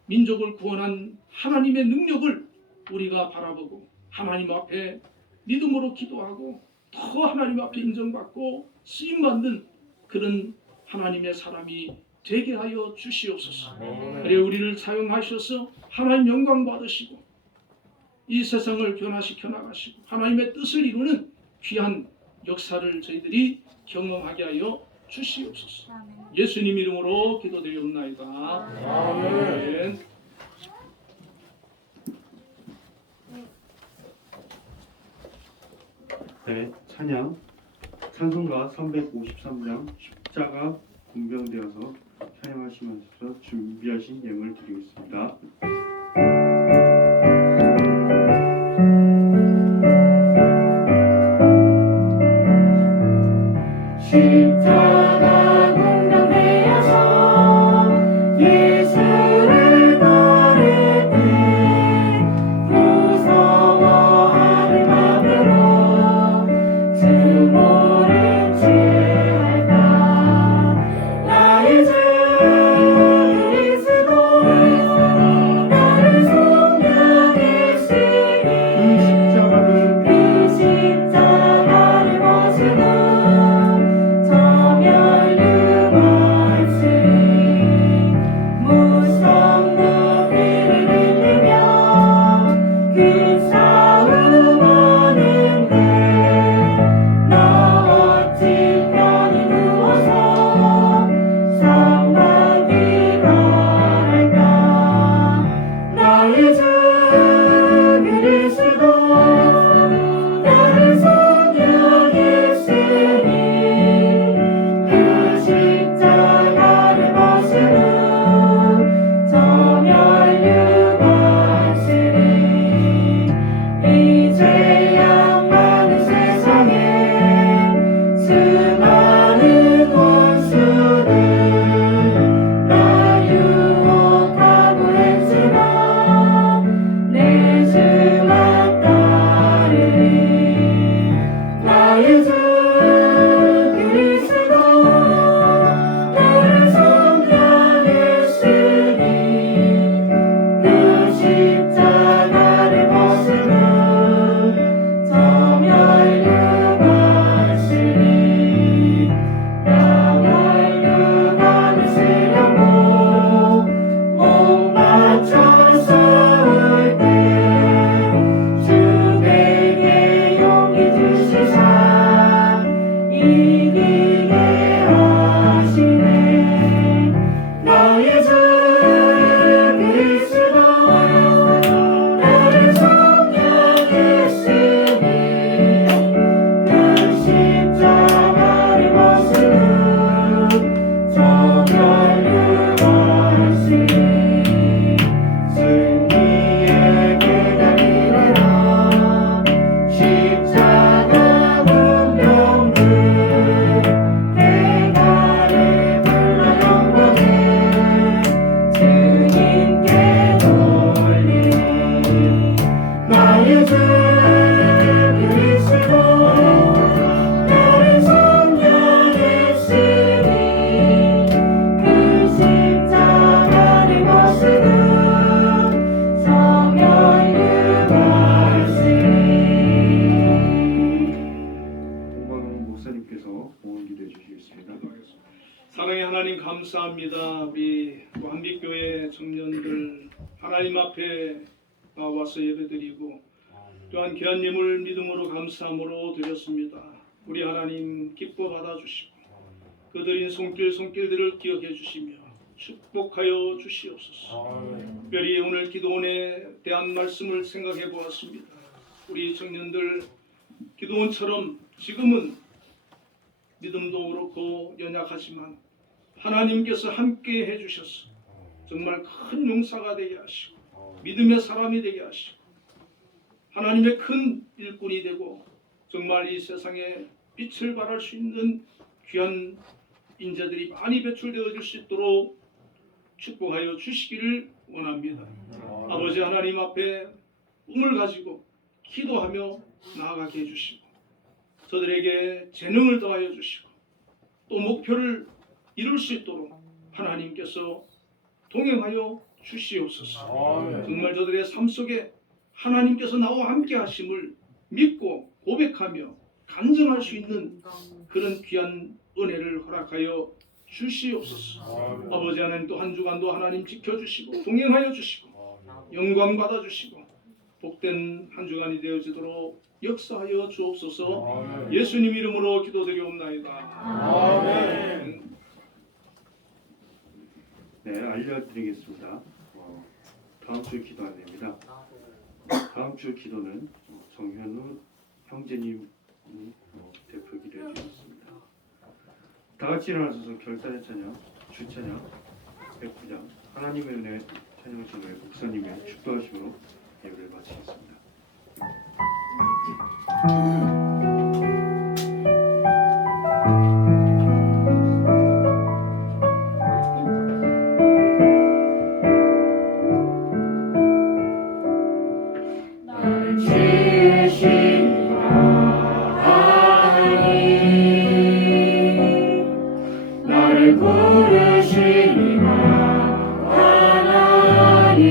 민족을 구원한 하나님의 능력을 우리가 바라보고 하나님 앞에 믿음으로 기도하고 더 하나님 앞에 인정받고 쓰임받는 그런 하나님의 사람이 되게 하여 주시옵소서. 그래 우리를 사용하셔서 하나님 영광 받으시고 이 세상을 변화시켜 나가시고 하나님의 뜻을 이루는 귀한 역사를 저희들이 경험하게 하여 주시옵소서. 예수님 이름으로 기도드리옵나이다. 아멘. 네, 찬송가 353장 십자가 군병되어서 찬양하시면서 준비하신 예물을 드리겠습니다. 십자가 군병되어서 예수를 따를 때 무서워하는 마음으로 주 모른 채 할까. 나의 주 그리스도 나를 속량했으니 그 십자가를 벗으고 사랑의 하나님 감사합니다. 우리 한빛교회 청년들 하나님 앞에 나와서 예배드리고 또한 귀한 예물 믿음으로 감사함으로 드렸습니다. 우리 하나님 기뻐 받아주시고 그들인 손길들을 기억해 주시며 축복하여 주시옵소서. 특별히 오늘 기도원에 대한 말씀을 생각해 보았습니다. 우리 청년들 기도원처럼 지금은 믿음도 그렇고 연약하지만 하나님께서 함께 해주셔서 정말 큰 용사가 되게 하시고 믿음의 사람이 되게 하시고 하나님의 큰 일꾼이 되고 정말 이 세상에 빛을 발할 수 있는 귀한 인재들이 많이 배출되어질 수 있도록 축복하여 주시기를 원합니다. 아버지 하나님 앞에 꿈을 가지고 기도하며 나아가게 해주시고 저들에게 재능을 더하여 주시고 또 목표를 이룰 수 있도록 하나님께서 동행하여 주시옵소서. 정말 저들의 삶 속에 하나님께서 나와 함께 하심을 믿고 고백하며 간증할 수 있는 그런 귀한 은혜를 허락하여 주시옵소서. 아버지 하나님 또 한 주간도 하나님 지켜주시고 동행하여 주시고 영광 받아주시고 복된 한 주간이 되어지도록 역사하여 주옵소서. 아멘. 예수님 이름으로 기도드리옵나이다. 아멘. 네, 알려드리겠습니다. 다음 주 기도 안내입니다. 다음 주 기도는 정현우 형제님 대표 기도해 주셨습니다. 다 같이 일어나셔서 결단의 찬양, 주찬양, 109장 하나님의 은혜 찬양하시는 목사님의 축도하심으로 예배를 마치겠습니다. 나를 지으신 하나님, 나를 부르신 하나님,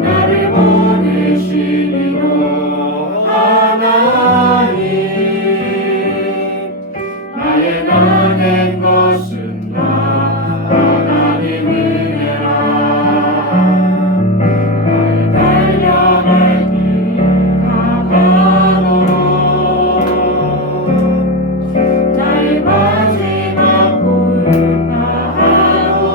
나를 보내신 하나님, 나의 나는 것은 다 하나님 은혜라. 나의 달려갈 길 가가도록, 나의 마지막 볼 다하도록,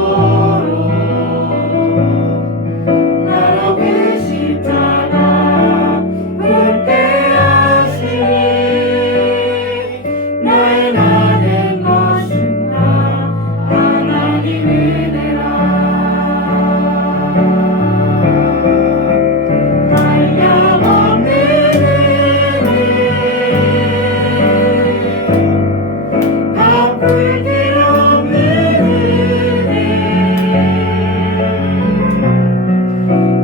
나로 그 십자가 붙게 하시니, 나의 나는 것은 다 하나님 은혜라. 한량없는 은혜, 갚을 길 없는 은혜,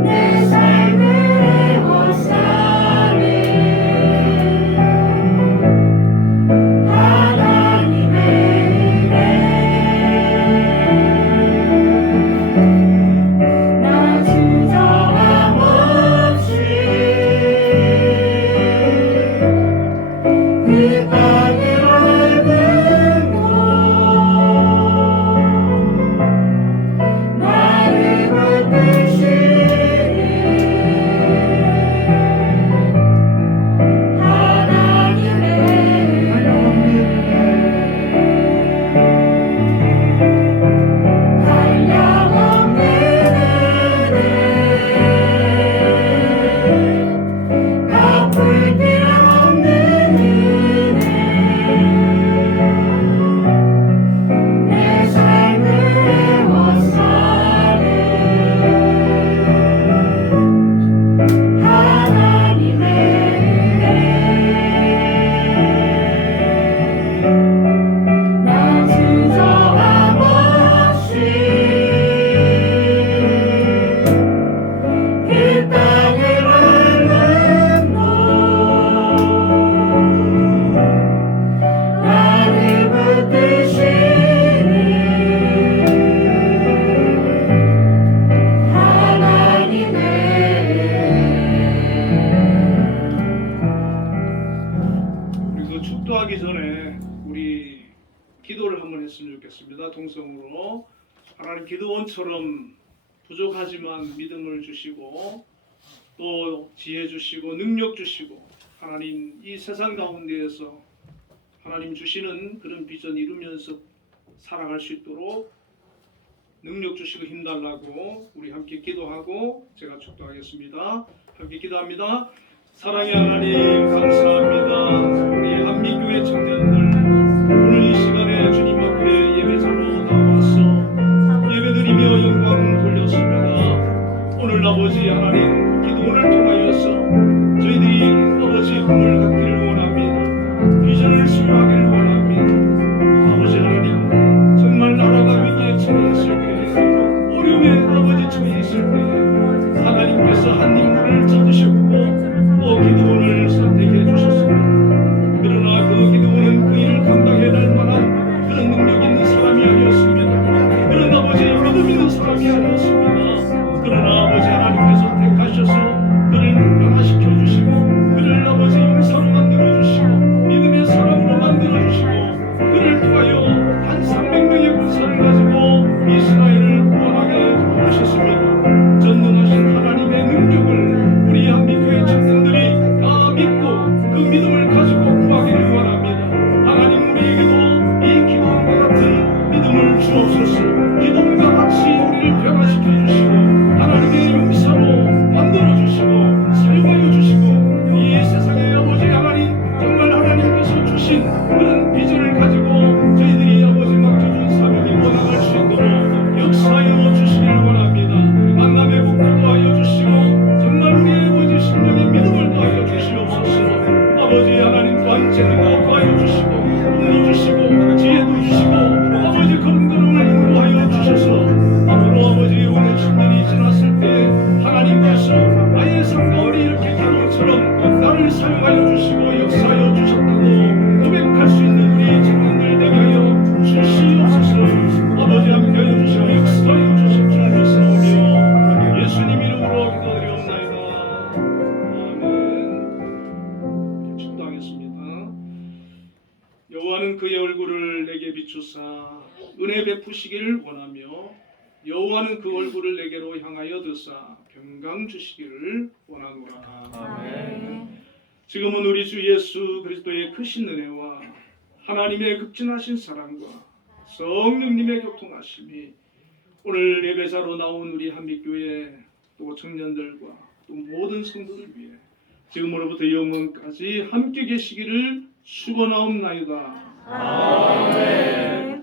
내 삶을 에워싸네. 하나님의 은혜, 나 주저함 없이 그 땅을 밟은 곳, 나를 붙드시는 하나님의 한량없는 은혜, 갚을 길 없는 은혜, 내 삶을 에워싸네. 하나님의 은혜, 나 주저함 없이 그 땅을 밟은 곳, 나를 붙드시는 하나님의 그리고 축도하기 전에 우리 기도를 한번 했으면 좋겠습니다. 동성으로 하나님 기도원처럼 부족하지만 믿음을 주시고 또 지혜 주시고 능력 주시고 하나님 이 세상 가운데에서 하나님 주시는 그런 비전 이루면서 살아갈 수 있도록 능력 주시고 힘달라고 우리 함께 기도하고 제가 축도하겠습니다. 함께 기도합니다. 사랑의 하나님 감사합니다. 우리 한민교회 청년들 오늘 이 시간에 주님 앞에 예배자로 나와서 예배드리며 영광 돌렸습니다. 오늘 아버지 하나님 기도를 통하여서 저희들이 아버지 꿈을 갖기를 원합니다. 비전을 수여하기를 원합니다. 아버지 하나님 정말 나라가 위기에 처해 있을 때 어려움에 아버지 처해 있을 때 하나님께서 한 인물을 찾으셨고 또 기도원을 선택해 주셨습니다. 그러나 그 기도원은 그 일을 감당해낼 만한 그런 능력 있는 사람이 아니었습니다. 그런 아버지 믿음 있는 사람이 아니었습니다. 그러나 아버지 하나님께서 택하셨습니다. 베푸시기를 원하며 여호와는 그 얼굴을 내게로 향하여 드사 평강 주시기를 원하노라. 아멘. 지금은 우리 주 예수 그리스도의 크신 은혜와 하나님의 극진하신 사랑과 성령님의 교통하심이 오늘 예배자로 나온 우리 한빛교회 또 청년들과 또 모든 성도들 위해 지금으로부터 영원까지 함께 계시기를 축원하옵나이다. 아멘.